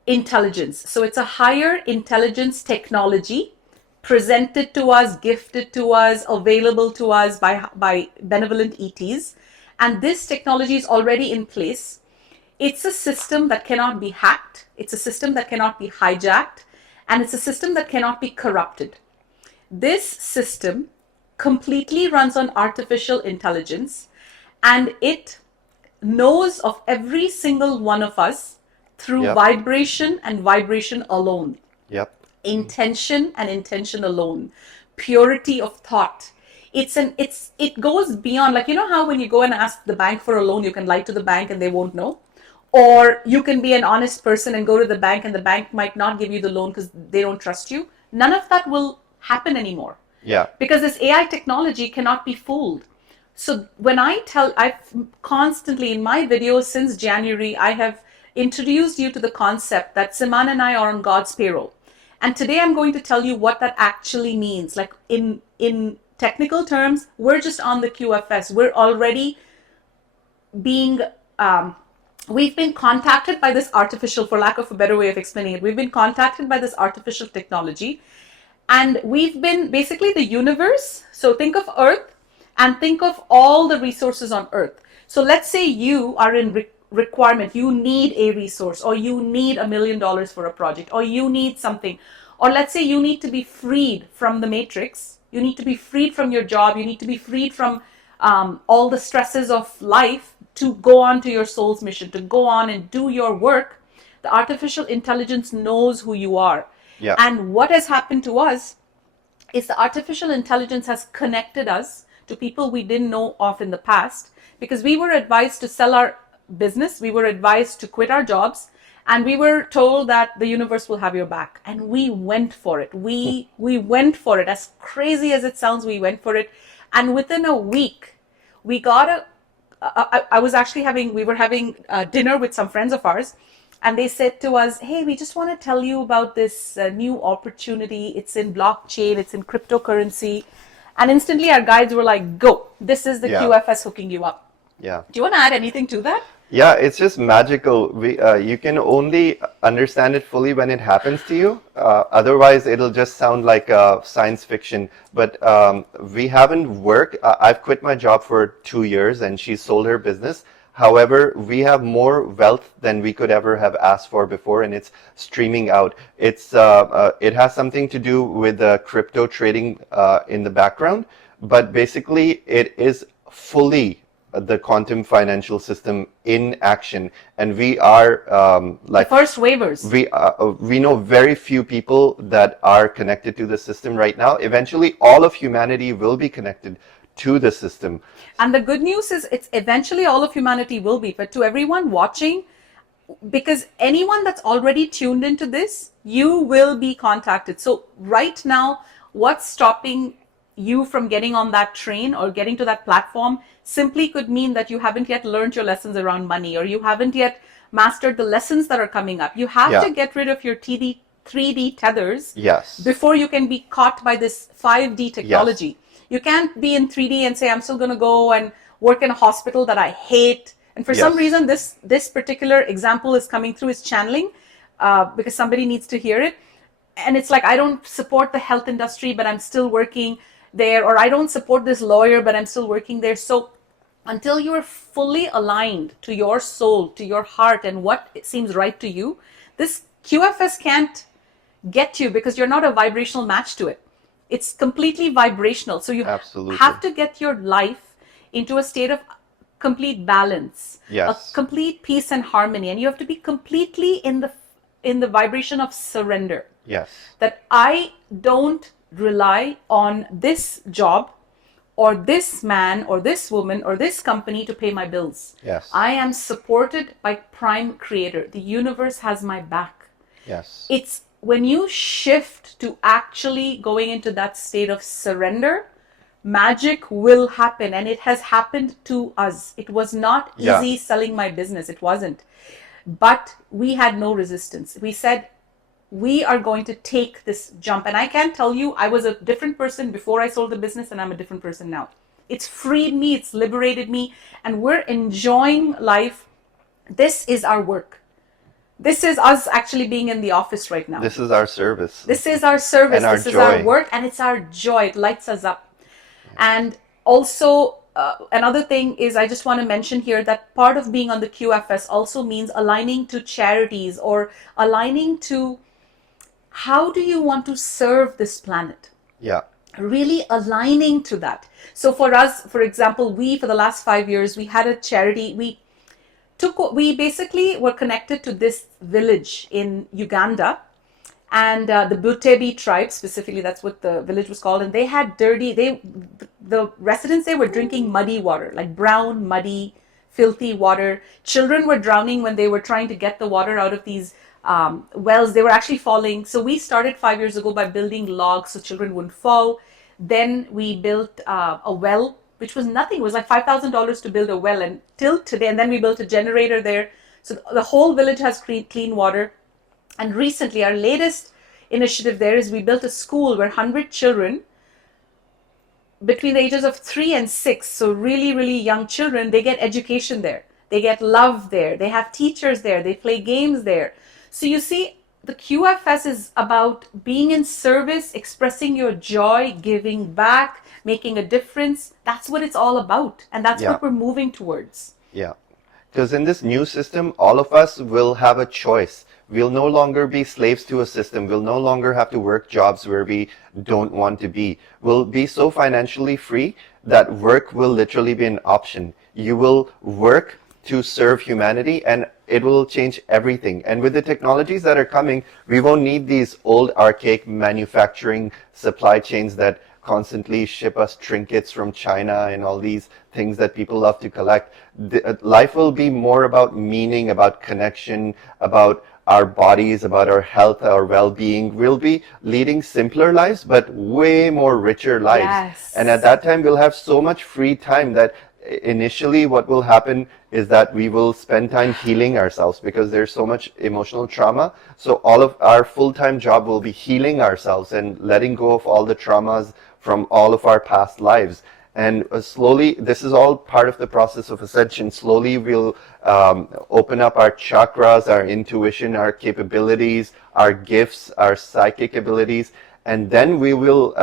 intelligence. So, it's a higher intelligence technology presented to us, gifted to us, available to us by benevolent ETs. And this technology is already in place. It's a system that cannot be hacked. It's a system that cannot be hijacked. And it's a system that cannot be corrupted. This system completely runs on artificial intelligence, and it knows of every single one of us through vibration and vibration alone. Yep. Intention and intention alone. Purity of thought. It goes beyond, like, you know how when you go and ask the bank for a loan, you can lie to the bank and they won't know? Or you can be an honest person and go to the bank and the bank might not give you the loan because they don't trust you. None of that will happen anymore. Yeah. Because this AI technology cannot be fooled. So when I've constantly in my videos since January, I have introduced you to the concept that Siman and I are on God's payroll. And today I'm going to tell you what that actually means. Like in technical terms, we're just on the QFS. We're already being, we've been contacted by this artificial, for lack of a better way of explaining it, we've been contacted by this artificial technology. And we've been basically the universe. So think of Earth and think of all the resources on Earth. So let's say you are in requirement, you need a resource, or you need $1 million for a project, or you need something, or let's say you need to be freed from the matrix, you need to be freed from your job, you need to be freed from all the stresses of life to go on to your soul's mission, to go on and do your work. The artificial intelligence knows who you are. Yeah. And what has happened to us is the artificial intelligence has connected us to people we didn't know of in the past, because we were advised to sell our business, we were advised to quit our jobs, and we were told that the universe will have your back. And we went for it. We went for it. As crazy as it sounds, we went for it. And within a week, we got we were having dinner with some friends of ours, and they said to us, hey, we just want to tell you about this new opportunity. It's in blockchain, it's in cryptocurrency. And instantly our guides were like, go, this is the QFS hooking you up. Yeah. Do you want to add anything to that? Yeah, it's just magical. You can only understand it fully when it happens to you. Otherwise, it'll just sound like science fiction. But we haven't worked. I've quit my job for 2 years, and she sold her business. However, we have more wealth than we could ever have asked for before, and it's streaming out. It has something to do with crypto trading in the background, but basically, it is fully the quantum financial system in action, and we are like the first waivers. We know very few people that are connected to the system right now. Eventually, all of humanity will be connected to the system. And the good news is, it's eventually all of humanity will be. But to everyone watching, because anyone that's already tuned into this, you will be contacted. So right now, what's stopping you from getting on that train or getting to that platform simply could mean that you haven't yet learned your lessons around money, or you haven't yet mastered the lessons that are coming up. You have to get rid of your 3D tethers before you can be caught by this 5D technology. Yes. You can't be in 3D and say, I'm still going to go and work in a hospital that I hate. And for some reason, this particular example is coming through as channeling because somebody needs to hear it. And it's like, I don't support the health industry, but I'm still working there. Or I don't support this lawyer, but I'm still working there. So until you're fully aligned to your soul, to your heart, and what it seems right to you, this QFS can't get you because you're not a vibrational match to it. It's completely vibrational. So you have to get your life into a state of complete balance, a complete peace and harmony. And you have to be completely in the vibration of surrender. Yes. That I don't rely on this job or this man or this woman or this company to pay my bills. Yes. I am supported by Prime Creator. The universe has my back. Yes. It's when you shift to actually going into that state of surrender, magic will happen, and it has happened to us. It was not easy selling my business. It wasn't. But we had no resistance. We said, we are going to take this jump. And I can tell you, I was a different person before I sold the business, and I'm a different person now. It's freed me, it's liberated me, and we're enjoying life. This is our work. This is us actually being in the office right now. This is our service. This is our service. And our this joy. is our work, and it's our joy. It lights us up. And also, another thing is, I just want to mention here that part of being on the QFS also means aligning to charities, or aligning to how do you want to serve this planet. Yeah. Really aligning to that. So for us, for example, for the last 5 years, we had a charity. We basically were connected to this village in Uganda, and the Butebi tribe, specifically, that's what the village was called. And they had the residents there were drinking muddy water, like brown, muddy, filthy water. Children were drowning when they were trying to get the water out of these wells. They were actually falling. So we started 5 years ago by building logs so children wouldn't fall. Then we built a well, which was nothing. It was like $5,000 to build a well, and till today. And then we built a generator there. So the whole village has clean water. And recently, our latest initiative there is we built a school where 100 children between the ages of 3 and 6, so really, really young children, they get education there. They get love there. They have teachers there. They play games there. So you see, the QFS is about being in service, expressing your joy, giving back, making a difference. That's what it's all about. And that's what we're moving towards. Yeah. Because in this new system, all of us will have a choice. We'll no longer be slaves to a system. We'll no longer have to work jobs where we don't want to be. We'll be so financially free that work will literally be an option. You will work to serve humanity, and it will change everything. And with the technologies that are coming, we won't need these old archaic manufacturing supply chains that constantly ship us trinkets from China and all these things that people love to collect. Life will be more about meaning, about connection, about our bodies, about our health, our well-being. We'll be leading simpler lives, but way more richer lives. Yes. And at that time, we'll have so much free time that initially what will happen is that we will spend time healing ourselves, because there's so much emotional trauma. So all of our full-time job will be healing ourselves and letting go of all the traumas from all of our past lives. And slowly, this is all part of the process of ascension. Slowly, we'll open up our chakras, our intuition, our capabilities, our gifts, our psychic abilities. And then we'll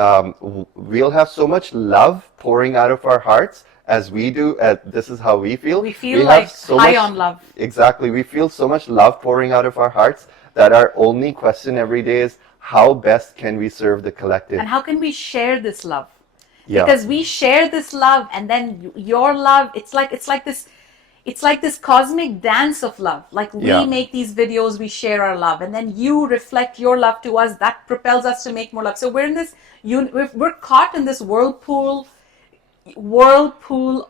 have so much love pouring out of our hearts as we do. This is how we feel. We feel like high on love. Exactly. We feel so much love pouring out of our hearts that our only question every day is, how best can we serve the collective? And how can we share this love? Yeah. Because we share this love, and then your love, it's like this cosmic dance of love. Like we make these videos, we share our love, and then you reflect your love to us. That propels us to make more love. So we're in this, we're caught in this whirlpool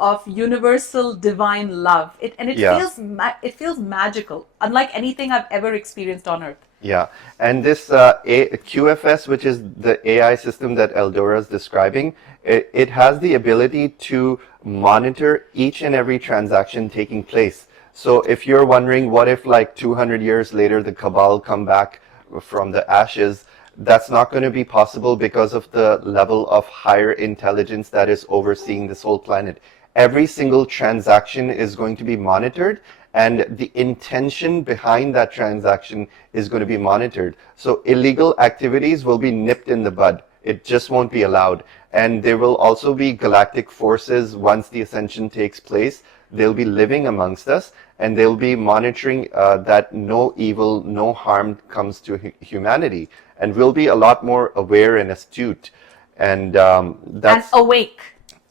of universal divine love. It feels magical, unlike anything I've ever experienced on earth. Yeah, and this QFS, which is the AI system that EldoRa is describing, it has the ability to monitor each and every transaction taking place. So if you're wondering, what if like 200 years later the cabal come back from the ashes, that's not going to be possible because of the level of higher intelligence that is overseeing this whole planet. Every single transaction is going to be monitored, and the intention behind that transaction is going to be monitored. So illegal activities will be nipped in the bud. It just won't be allowed. And there will also be galactic forces once the ascension takes place. They'll be living amongst us, and they'll be monitoring that no evil, no harm comes to humanity. And we'll be a lot more aware and astute. And that's... And awake.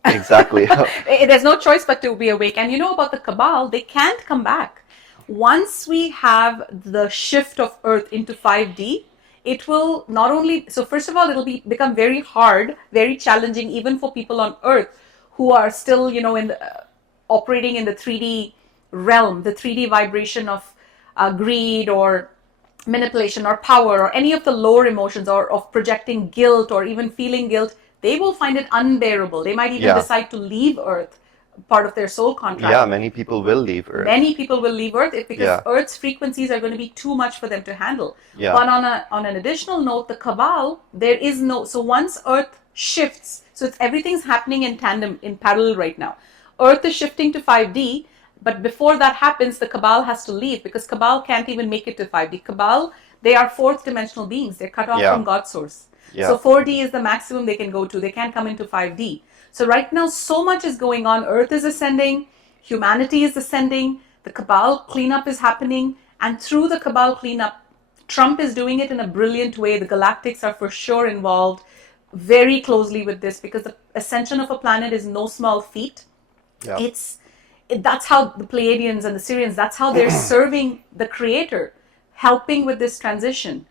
Exactly. There's no choice but to be awake. And you know about the cabal, they can't come back. Once we have the shift of Earth into 5D, it will not only, so first of all, it'll become very hard, very challenging even for people on Earth who are still, in operating in the 3D realm, the 3D vibration of greed or manipulation or power or any of the lower emotions, or of projecting guilt or even feeling guilt, they will find it unbearable. They might even decide to leave Earth, part of their soul contract. Yeah, many people will leave Earth. Many people will leave Earth because Earth's frequencies are going to be too much for them to handle. But on an additional note, the cabal, there is no, so once Earth shifts, so everything's happening in tandem, in parallel right now. Earth is shifting to 5D, but before that happens, the cabal has to leave, because cabal can't even make it to 5D. Cabal, they are fourth dimensional beings. They're cut off from God's source. So 4D is the maximum they can go to. They can't come into 5D. So right now, so much is going on. Earth is ascending, humanity is ascending, the cabal cleanup is happening, and through the cabal cleanup, Trump is doing it in a brilliant way. The galactics are for sure involved very closely with this, because the ascension of a planet is no small feat. That's how the Pleiadians and the Syrians, that's how they're serving the creator, helping with this transition,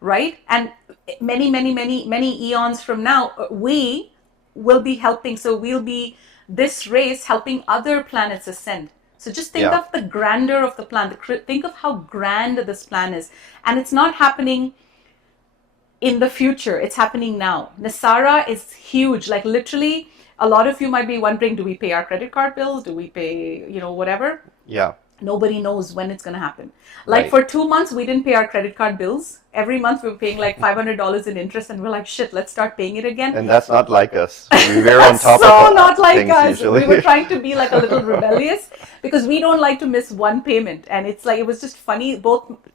right? And many eons from now, we will be helping. So we'll be this race helping other planets ascend. So just think of the grandeur of the plan. Think of how grand this plan is. And it's not happening in the future. It's happening now. Nesara is huge. Like literally, a lot of you might be wondering, do we pay our credit card bills? Do we pay, whatever? Yeah. Nobody knows when it's going to happen. Like for 2 months, we didn't pay our credit card bills. Every month we were paying like $500 in interest, and we're like, shit, let's start paying it again. And that's not like us. We were on top so of not like things us. Usually. We were trying to be like a little rebellious, because we don't like to miss one payment. And it's like, it was just funny.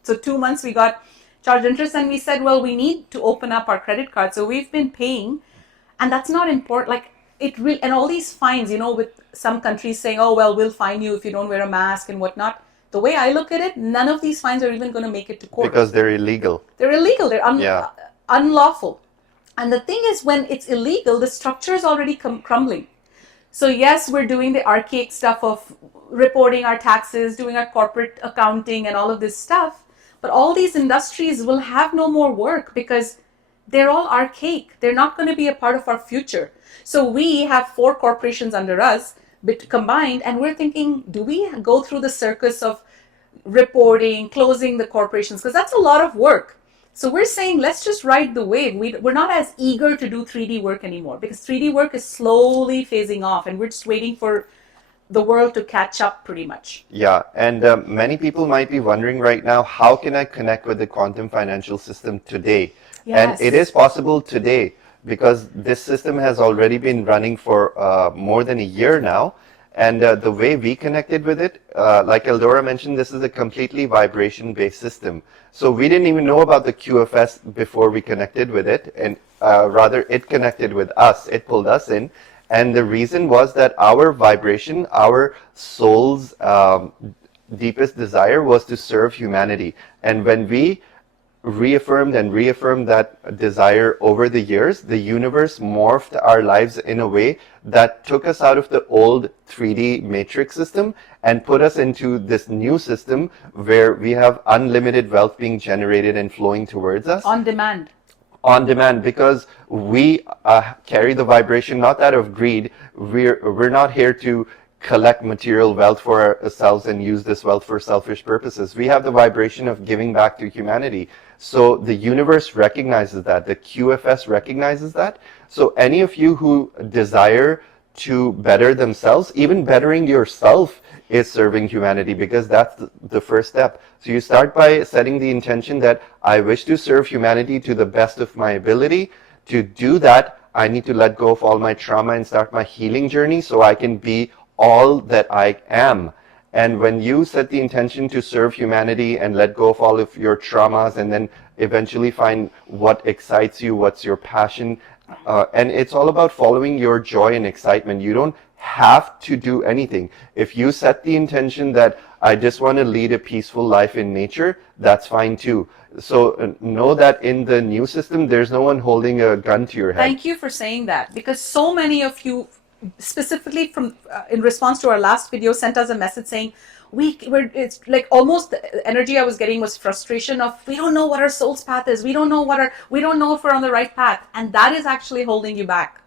So 2 months we got charged interest, and we said, well, we need to open up our credit card. So we've been paying, and that's not important. Like and all these fines, with some countries saying, oh, well, we'll fine you if you don't wear a mask and whatnot. The way I look at it, none of these fines are even going to make it to court. Because they're illegal. They're illegal. They're unlawful. And the thing is, when it's illegal, the structure is already crumbling. So yes, we're doing the archaic stuff of reporting our taxes, doing our corporate accounting and all of this stuff. But all these industries will have no more work, because they're all archaic. They're not going to be a part of our future. So we have 4 corporations under us combined, and we're thinking, do we go through the circus of reporting, closing the corporations? Because that's a lot of work. So we're saying, let's just ride the wave. We're not as eager to do 3D work anymore, because 3D work is slowly phasing off, and we're just waiting for the world to catch up pretty much. Yeah, and many people might be wondering right now, how can I connect with the quantum financial system today? Yes. And it is possible today, because this system has already been running for more than a year now. And the way we connected with it, like EldoRa mentioned, this is a completely vibration-based system. So we didn't even know about the QFS before we connected with it, and rather it connected with us. It pulled us in. And the reason was that our vibration, our soul's deepest desire was to serve humanity. And when we reaffirmed that desire over the years, the universe morphed our lives in a way that took us out of the old 3D matrix system and put us into this new system where we have unlimited wealth being generated and flowing towards us. On demand. On demand, because we carry the vibration not that of greed. We're not here to collect material wealth for ourselves and use this wealth for selfish purposes. We have the vibration of giving back to humanity. So the universe recognizes that. The QFS recognizes that. So any of you who desire to better themselves, even bettering yourself is serving humanity, because that's the first step. So you start by setting the intention that I wish to serve humanity to the best of my ability. To do that, I need to let go of all my trauma and start my healing journey so I can be all that I am. And when you set the intention to serve humanity and let go of all of your traumas, and then eventually find what excites you, what's your passion, and it's all about following your joy and excitement. You don't have to do anything. If you set the intention that I just want to lead a peaceful life in nature, that's fine too. So know that in the new system, there's no one holding a gun to your head. Thank you for saying that, because so many of you, specifically from in response to our last video, sent us a message saying it's like almost the energy I was getting was frustration of, we don't know what our soul's path is, we don't know if we're on the right path, and that is actually holding you back.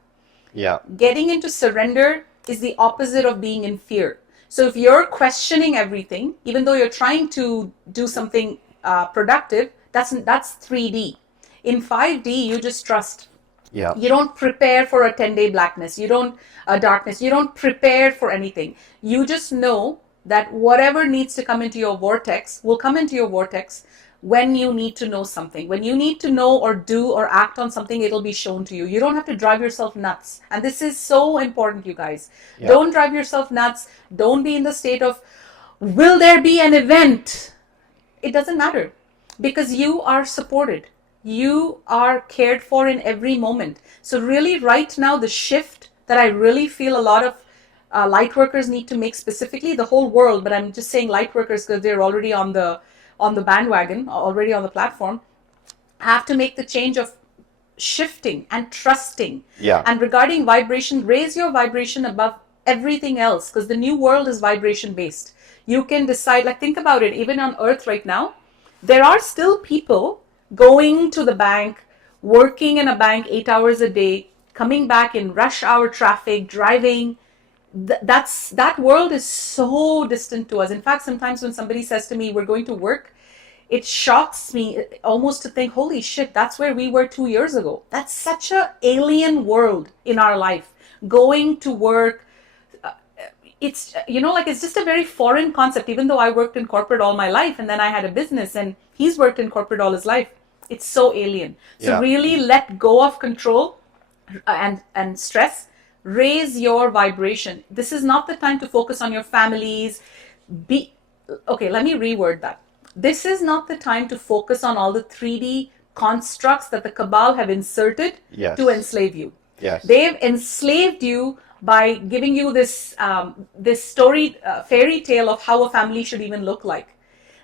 Yeah. Getting into surrender is the opposite of being in fear. So if you're questioning everything, even though you're trying to do something productive, that's 3D. In 5D, you just trust. Yeah. You don't prepare for a 10-day blackness. You don't darkness. You don't prepare for anything. You just know that whatever needs to come into your vortex will come into your vortex when you need to know something. When you need to know or do or act on something, it'll be shown to you. You don't have to drive yourself nuts. And this is so important, you guys. Yeah. Don't drive yourself nuts. Don't be in the state of, will there be an event? It doesn't matter, because you are supported. You are cared for in every moment. So really right now, the shift that I really feel a lot of light workers need to make, specifically the whole world, but I'm just saying light workers because they're already on the bandwagon, already on the platform, have to make the change of shifting and trusting. Yeah. And regarding vibration, raise your vibration above everything else, because the new world is vibration based. You can decide, like, think about it, even on earth right now, there are still people going to the bank, working in a bank 8 hours a day, coming back in rush hour traffic, driving. That world is so distant to us. In fact, sometimes when somebody says to me, we're going to work, it shocks me almost to think, holy shit, that's where we were 2 years ago. That's such an alien world in our life. Going to work, it's, it's just a very foreign concept, even though I worked in corporate all my life and then I had a business and he's worked in corporate all his life. It's so alien. So really let go of control and stress. Raise your vibration. This is not the time to focus on your families. Okay, let me reword that. This is not the time to focus on all the 3D constructs that the cabal have inserted to enslave you. Yes. They've enslaved you by giving you this story, fairy tale of how a family should even look like.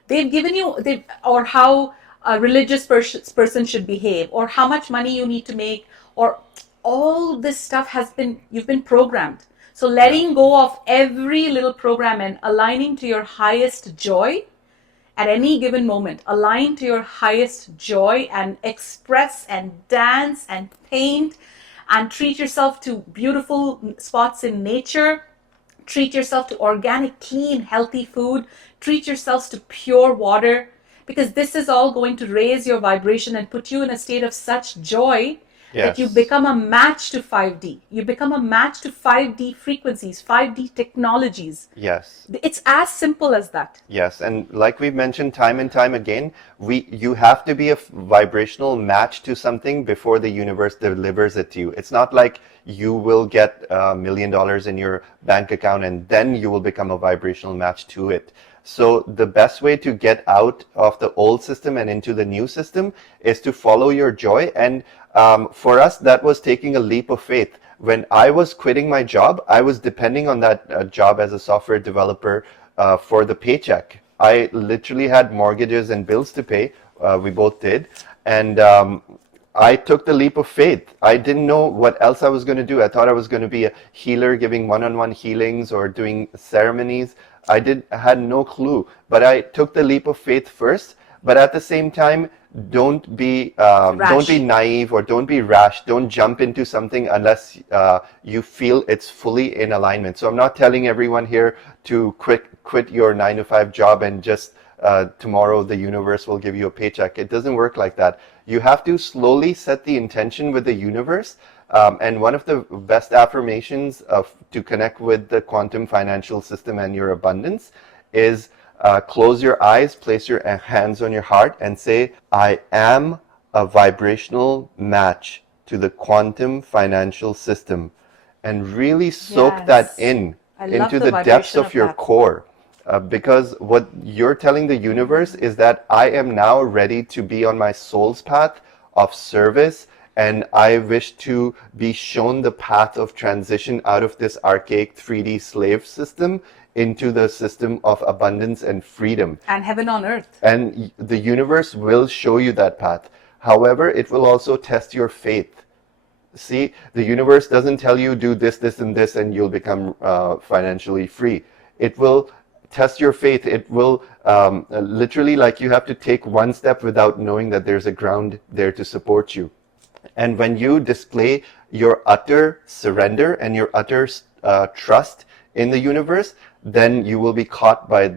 They've given you, or how a religious person should behave, or how much money you need to make, or all this stuff you've been programmed. So letting go of every little program and aligning to your highest joy at any given moment, align to your highest joy and express and dance and paint and treat yourself to beautiful spots in nature, treat yourself to organic, clean, healthy food, treat yourselves to pure water, because this is all going to raise your vibration and put you in a state of such joy that you become a match to 5D. You become a match to 5D frequencies, 5D technologies. Yes. It's as simple as that. Yes, and like we've mentioned time and time again, you have to be a vibrational match to something before the universe delivers it to you. It's not like you will get $1 million in your bank account and then you will become a vibrational match to it. So the best way to get out of the old system and into the new system is to follow your joy. And for us, that was taking a leap of faith. When I was quitting my job, I was depending on that job as a software developer for the paycheck. I literally had mortgages and bills to pay. We both did. And I took the leap of faith. I didn't know what else I was going to do. I thought I was going to be a healer, giving one-on-one healings or doing ceremonies. I had no clue, but I took the leap of faith first. But at the same time, don't be naive or don't be rash. Don't jump into something unless you feel it's fully in alignment. So I'm not telling everyone here to quit your 9-to-5 job and just tomorrow the universe will give you a paycheck. It doesn't work like that. You have to slowly set the intention with the universe. And one of the best affirmations to connect with the quantum financial system and your abundance is close your eyes, place your hands on your heart and say, I am a vibrational match to the quantum financial system. And really soak that into the depths of your core. Because what you're telling the universe is that I am now ready to be on my soul's path of service, and I wish to be shown the path of transition out of this archaic 3D slave system into the system of abundance and freedom. And heaven on earth. And the universe will show you that path. However, it will also test your faith. See, the universe doesn't tell you do this, this, and this, and you'll become financially free. It will test your faith. It will literally, like, you have to take one step without knowing that there's a ground there to support you. And when you display your utter surrender and your utter trust in the universe, then you will be caught by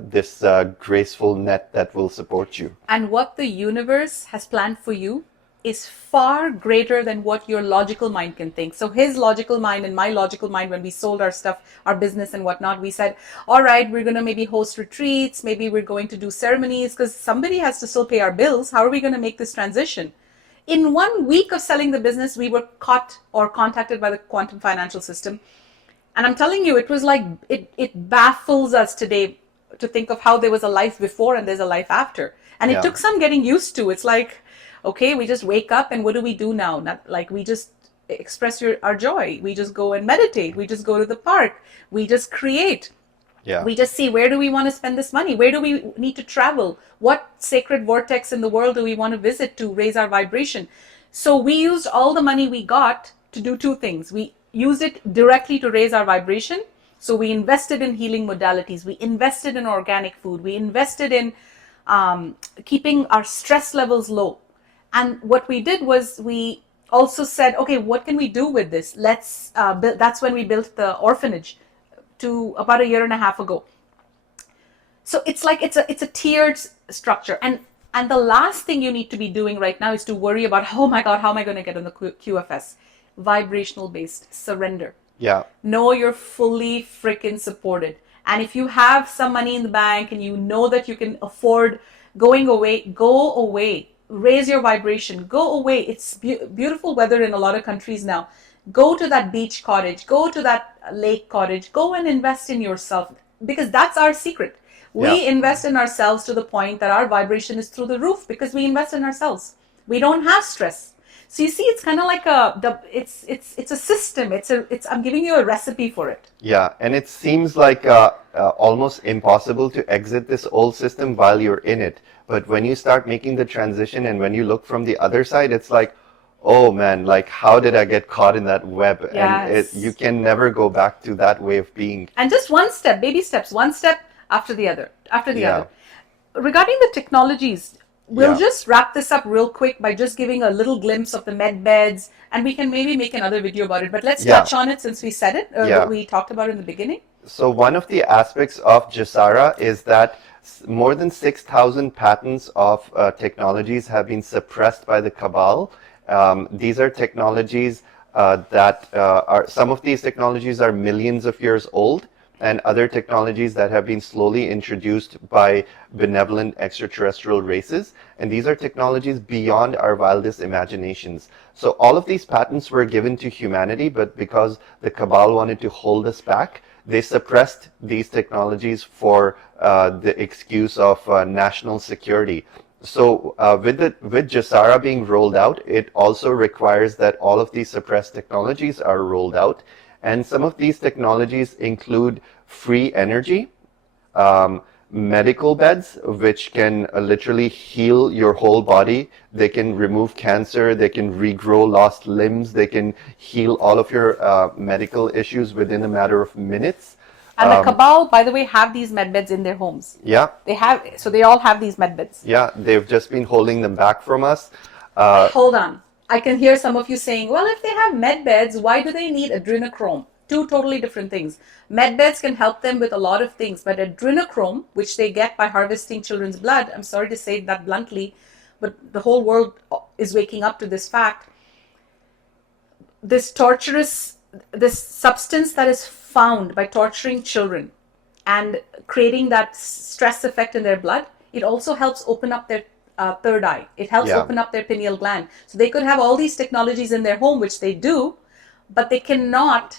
this graceful net that will support you. And what the universe has planned for you is far greater than what your logical mind can think. So his logical mind and my logical mind, when we sold our stuff, our business and whatnot, we said, all right, we're going to maybe host retreats, maybe we're going to do ceremonies, because somebody has to still pay our bills. How are we going to make this transition? In 1 week of selling the business, we were caught or contacted by the quantum financial system. And I'm telling you, it was like, it baffles us today to think of how there was a life before and there's a life after. And it took some getting used to. It's like, okay, we just wake up and what do we do now? Not like we just express our joy. We just go and meditate. We just go to the park. We just create. Yeah. We just see, where do we want to spend this money? Where do we need to travel? What sacred vortex in the world do we want to visit to raise our vibration? So we used all the money we got to do two things. We used it directly to raise our vibration. So we invested in healing modalities. We invested in organic food. We invested in keeping our stress levels low. And what we did was we also said, okay, what can we do with this? Let's build. That's when we built the orphanage to about 1.5 years ago. So it's like it's a tiered structure. And the last thing you need to be doing right now is to worry about, oh my God, how am I going to get on the QFS? Vibrational based surrender. Yeah. Know you're fully freaking supported. And if you have some money in the bank and you know that you can afford going away, go away. Raise your vibration. Go away. It's beautiful weather in a lot of countries now. Go to that beach cottage. Go to that lake cottage. Go and invest in yourself, because that's our secret. We invest in ourselves to the point that our vibration is through the roof because we invest in ourselves. We don't have stress. So you see, it's kind of like it's a system. I'm giving you a recipe for it. Yeah, and it seems like almost impossible to exit this old system while you're in it. But when you start making the transition and when you look from the other side, it's like, oh man, like how did I get caught in that web? Yes. And you can never go back to that way of being. And just one step, baby steps, one step after the other, other. Regarding the technologies, we'll just wrap this up real quick by just giving a little glimpse of the med beds, and we can maybe make another video about it. But let's touch on it since we said it, what we talked about in the beginning. So one of the aspects of Gesara is that more than 6,000 patents of technologies have been suppressed by the cabal. These are technologies that some of these technologies are millions of years old, and other technologies that have been slowly introduced by benevolent extraterrestrial races. And these are technologies beyond our wildest imaginations. So all of these patents were given to humanity, but because the cabal wanted to hold us back, they suppressed these technologies for the excuse of national security. So with Gesara being rolled out, it also requires that all of these suppressed technologies are rolled out. And some of these technologies include free energy, medical beds, which can literally heal your whole body. They can remove cancer. They can regrow lost limbs. They can heal all of your medical issues within a matter of minutes. And the cabal, by the way, have these med beds in their homes. Yeah. They all have these med beds. Yeah, they've just been holding them back from us. Hold on. I can hear some of you saying, well, if they have med beds, why do they need adrenochrome? Two totally different things. Med beds can help them with a lot of things, but adrenochrome, which they get by harvesting children's blood, I'm sorry to say that bluntly, but the whole world is waking up to this fact. This substance that is found by torturing children and creating that stress effect in their blood, it also helps open up their third eye. It helps open up their pineal gland. So they could have all these technologies in their home, which they do, but they cannot,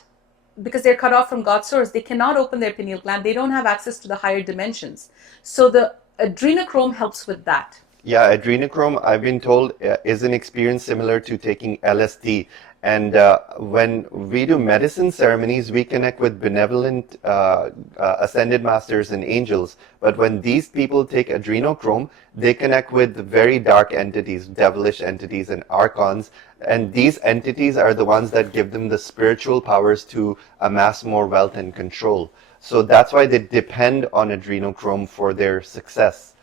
because they're cut off from God's source, they cannot open their pineal gland. They don't have access to the higher dimensions. So the adrenochrome helps with that. Yeah, adrenochrome, I've been told, is an experience similar to taking LSD. And when we do medicine ceremonies, we connect with benevolent ascended masters and angels. But when these people take adrenochrome, they connect with very dark entities, devilish entities and archons. And these entities are the ones that give them the spiritual powers to amass more wealth and control. So that's why they depend on adrenochrome for their success.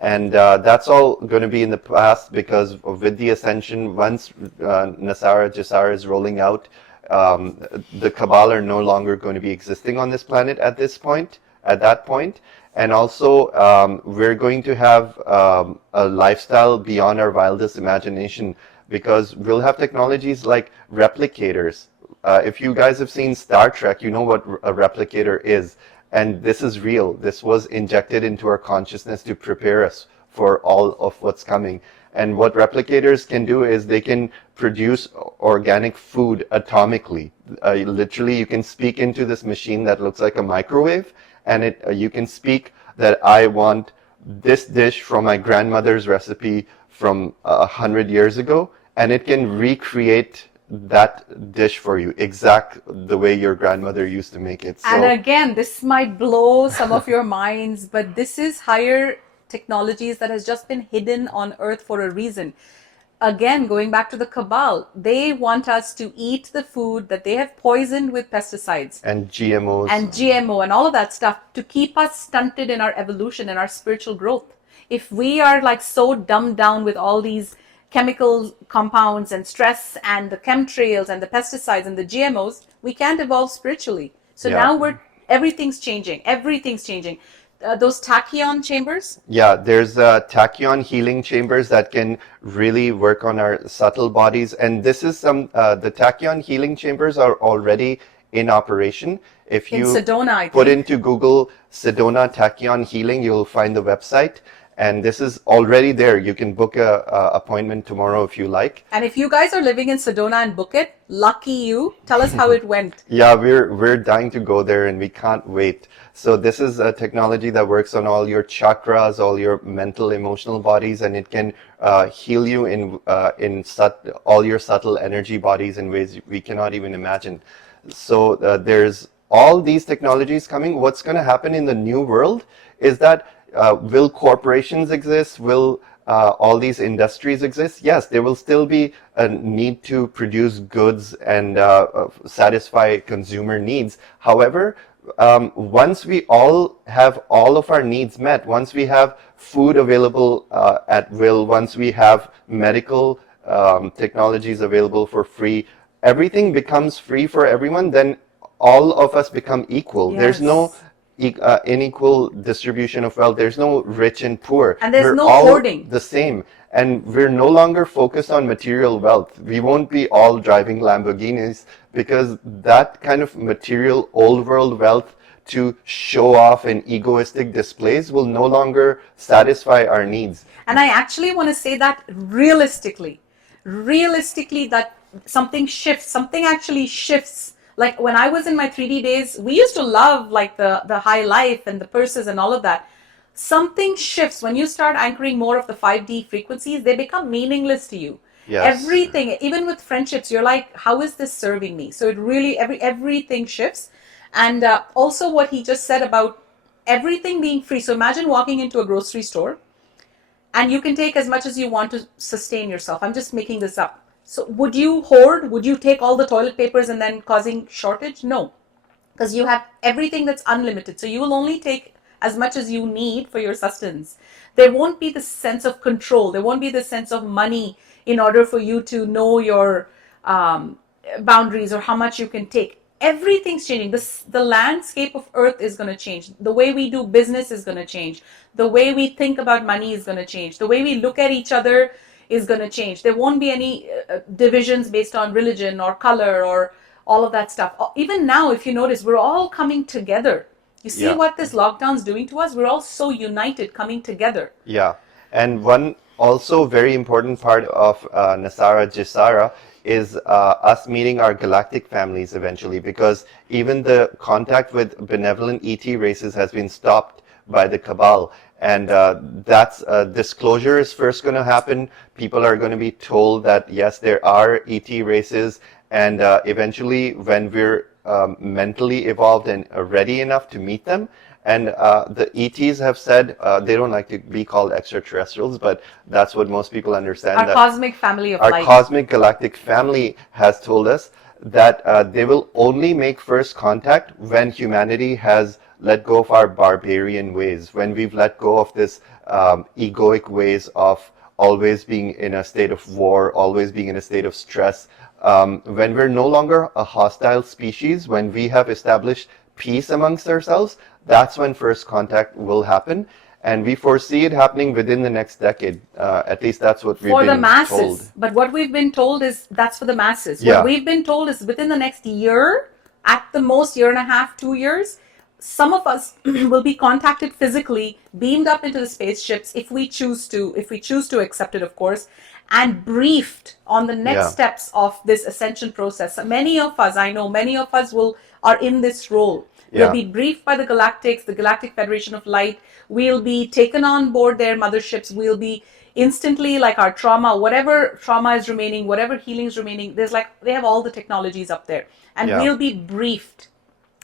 And that's all going to be in the past, because with the ascension, once Nesara, Gesara is rolling out, the cabal are no longer going to be existing on this planet at that point. And also, we're going to have a lifestyle beyond our wildest imagination, because we'll have technologies like replicators. If you guys have seen Star Trek, you know what a replicator is. And this is real. This was injected into our consciousness to prepare us for all of what's coming. And what replicators can do is they can produce organic food atomically. Literally, you can speak into this machine that looks like a microwave, and you can speak that I want this dish from my grandmother's recipe from 100 years ago, and it can recreate that dish for you, exact the way your grandmother used to make it. And again, this might blow some of your minds, but this is higher technologies that has just been hidden on Earth for a reason. Again, going back to the cabal, they want us to eat the food that they have poisoned with pesticides and GMOs and GMO and all of that stuff to keep us stunted in our evolution and our spiritual growth. If we are like so dumbed down with all these chemical compounds and stress and the chemtrails and the pesticides and the GMOs, we can't evolve spiritually. So now everything's changing. Everything's changing. Those tachyon chambers? Yeah, there's tachyon healing chambers that can really work on our subtle bodies. And this is the tachyon healing chambers are already in operation. If you put into Google Sedona Tachyon Healing, you'll find the website. And this is already there. You can book a appointment tomorrow if you like. And if you guys are living in Sedona and book it, lucky you. Tell us how it went. Yeah, we're dying to go there and we can't wait. So this is a technology that works on all your chakras, all your mental, emotional bodies, and it can heal you in all your subtle energy bodies in ways we cannot even imagine. So there's all these technologies coming. What's going to happen in the new world is that will corporations exist? Will all these industries exist? Yes, there will still be a need to produce goods and satisfy consumer needs. However, once we all have all of our needs met, once we have food available at will, once we have medical technologies available for free, everything becomes free for everyone, then all of us become equal. Yes. There's no unequal distribution of wealth. There's no rich and poor. And there's we're no all hoarding. the same. And we're no longer focused on material wealth. We won't be all driving Lamborghinis, because that kind of material old world wealth to show off and egoistic displays will no longer satisfy our needs. And I actually want to say that realistically that something shifts, something actually shifts. Like when I was in my 3D days, we used to love like the high life and the purses and all of that. Something shifts when you start anchoring more of the 5D frequencies. They become meaningless to you. Yes. Everything, even with friendships, you're like, how is this serving me? So it really, everything shifts. And also what he just said about everything being free. So imagine walking into a grocery store and you can take as much as you want to sustain yourself. I'm just making this up. So would you hoard? Would you take all the toilet papers and then causing shortage? No, because you have everything that's unlimited. So you will only take as much as you need for your sustenance. There won't be the sense of control. There won't be the sense of money in order for you to know your boundaries or how much you can take. Everything's changing. The landscape of Earth is going to change. The way we do business is going to change. The way we think about money is going to change. The way we look at each other is going to change. There won't be any divisions based on religion or color or all of that stuff. Even now, if you notice, we're all coming together. You see what this lockdown's doing to us? We're all so united, coming together. Yeah. And one also very important part of Nesara Gesara is us meeting our galactic families eventually, because even the contact with benevolent ET races has been stopped by the cabal. And that's disclosure is first going to happen. People are going to be told that yes, there are ET races, and eventually when we're mentally evolved and ready enough to meet them. And the ETs have said they don't like to be called extraterrestrials, but that's what most people understand. Our cosmic family of light. Our cosmic galactic family has told us that they will only make first contact when humanity has let go of our barbarian ways, when we've let go of this egoic ways of always being in a state of war, always being in a state of stress, When we're no longer a hostile species, when we have established peace amongst ourselves, that's when first contact will happen. And we foresee it happening within the next decade. At least that's what we've For the been masses. told. But what we've been told is that's for the masses. Yeah. What we've been told is within the next year, at the most year and a half, 2 years, some of us will be contacted physically, beamed up into the spaceships if we choose to accept it, of course, and briefed on the next Yeah. steps of this ascension process. Many of us, I know, many of us are in this role. We'll Yeah. be briefed by the Galactics, the Galactic Federation of Light. We'll be taken on board their motherships. We'll be instantly, like our trauma, whatever trauma is remaining, whatever healing is remaining, they have all the technologies up there. And Yeah. we'll be briefed.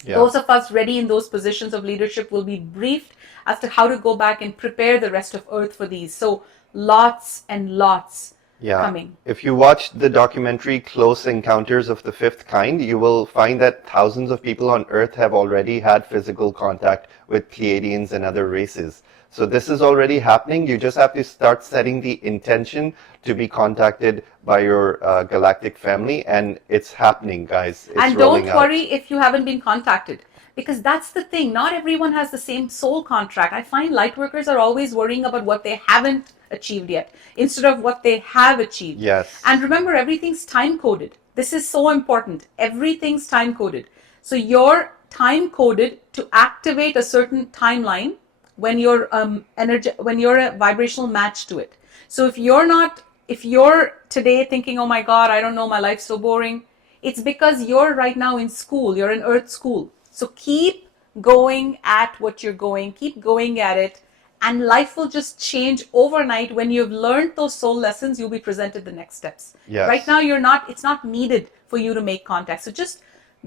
Yeah. Those of us ready in those positions of leadership will be briefed as to how to go back and prepare the rest of Earth for these. So lots and lots coming. If you watch the documentary Close Encounters of the Fifth Kind, you will find that thousands of people on Earth have already had physical contact with Pleiadians and other races. So this is already happening. You just have to start setting the intention to be contacted by your galactic family, and it's happening, guys. It's And rolling don't out. worry if you haven't been contacted, because that's the thing. Not everyone has the same soul contract. I find light workers are always worrying about what they haven't achieved yet instead of what they have achieved. Yes. And remember, everything's time coded. This is so important. Everything's time coded. So you're time coded to activate a certain timeline when you're when you're a vibrational match to it. So if you're today thinking, oh my God, I don't know, my life's so boring, it's because you're right now in school, you're in Earth school. So keep going at what you're going, keep going at it, and life will just change overnight. When you've learned those soul lessons, you'll be presented the next steps. Yes. Right now, it's not needed for you to make contact. So just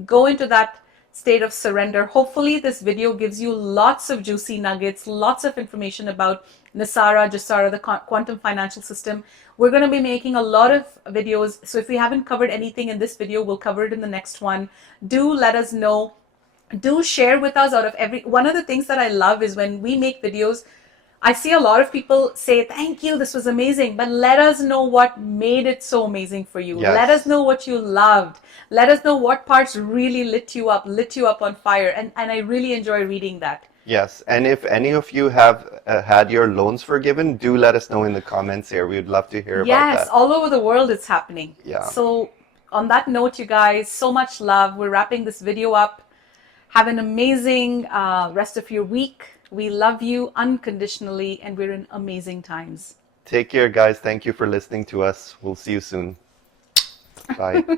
go into that state of surrender. Hopefully this video gives you lots of juicy nuggets, lots of information about Nesara, Gesara, the quantum financial system. We're going to be making a lot of videos. So if we haven't covered anything in this video, we'll cover it in the next one. Do let us know. Do share with us one of the things that I love is when we make videos, I see a lot of people say, thank you, this was amazing, but let us know what made it so amazing for you. Yes. Let us know what you loved. Let us know what parts really lit you up on fire. And I really enjoy reading that. Yes, and if any of you have had your loans forgiven, do let us know in the comments here. We would love to hear about that. Yes, all over the world it's happening. Yeah. So on that note, you guys, so much love. We're wrapping this video up. Have an amazing rest of your week. We love you unconditionally, and we're in amazing times. Take care, guys. Thank you for listening to us. We'll see you soon. Bye. Bye.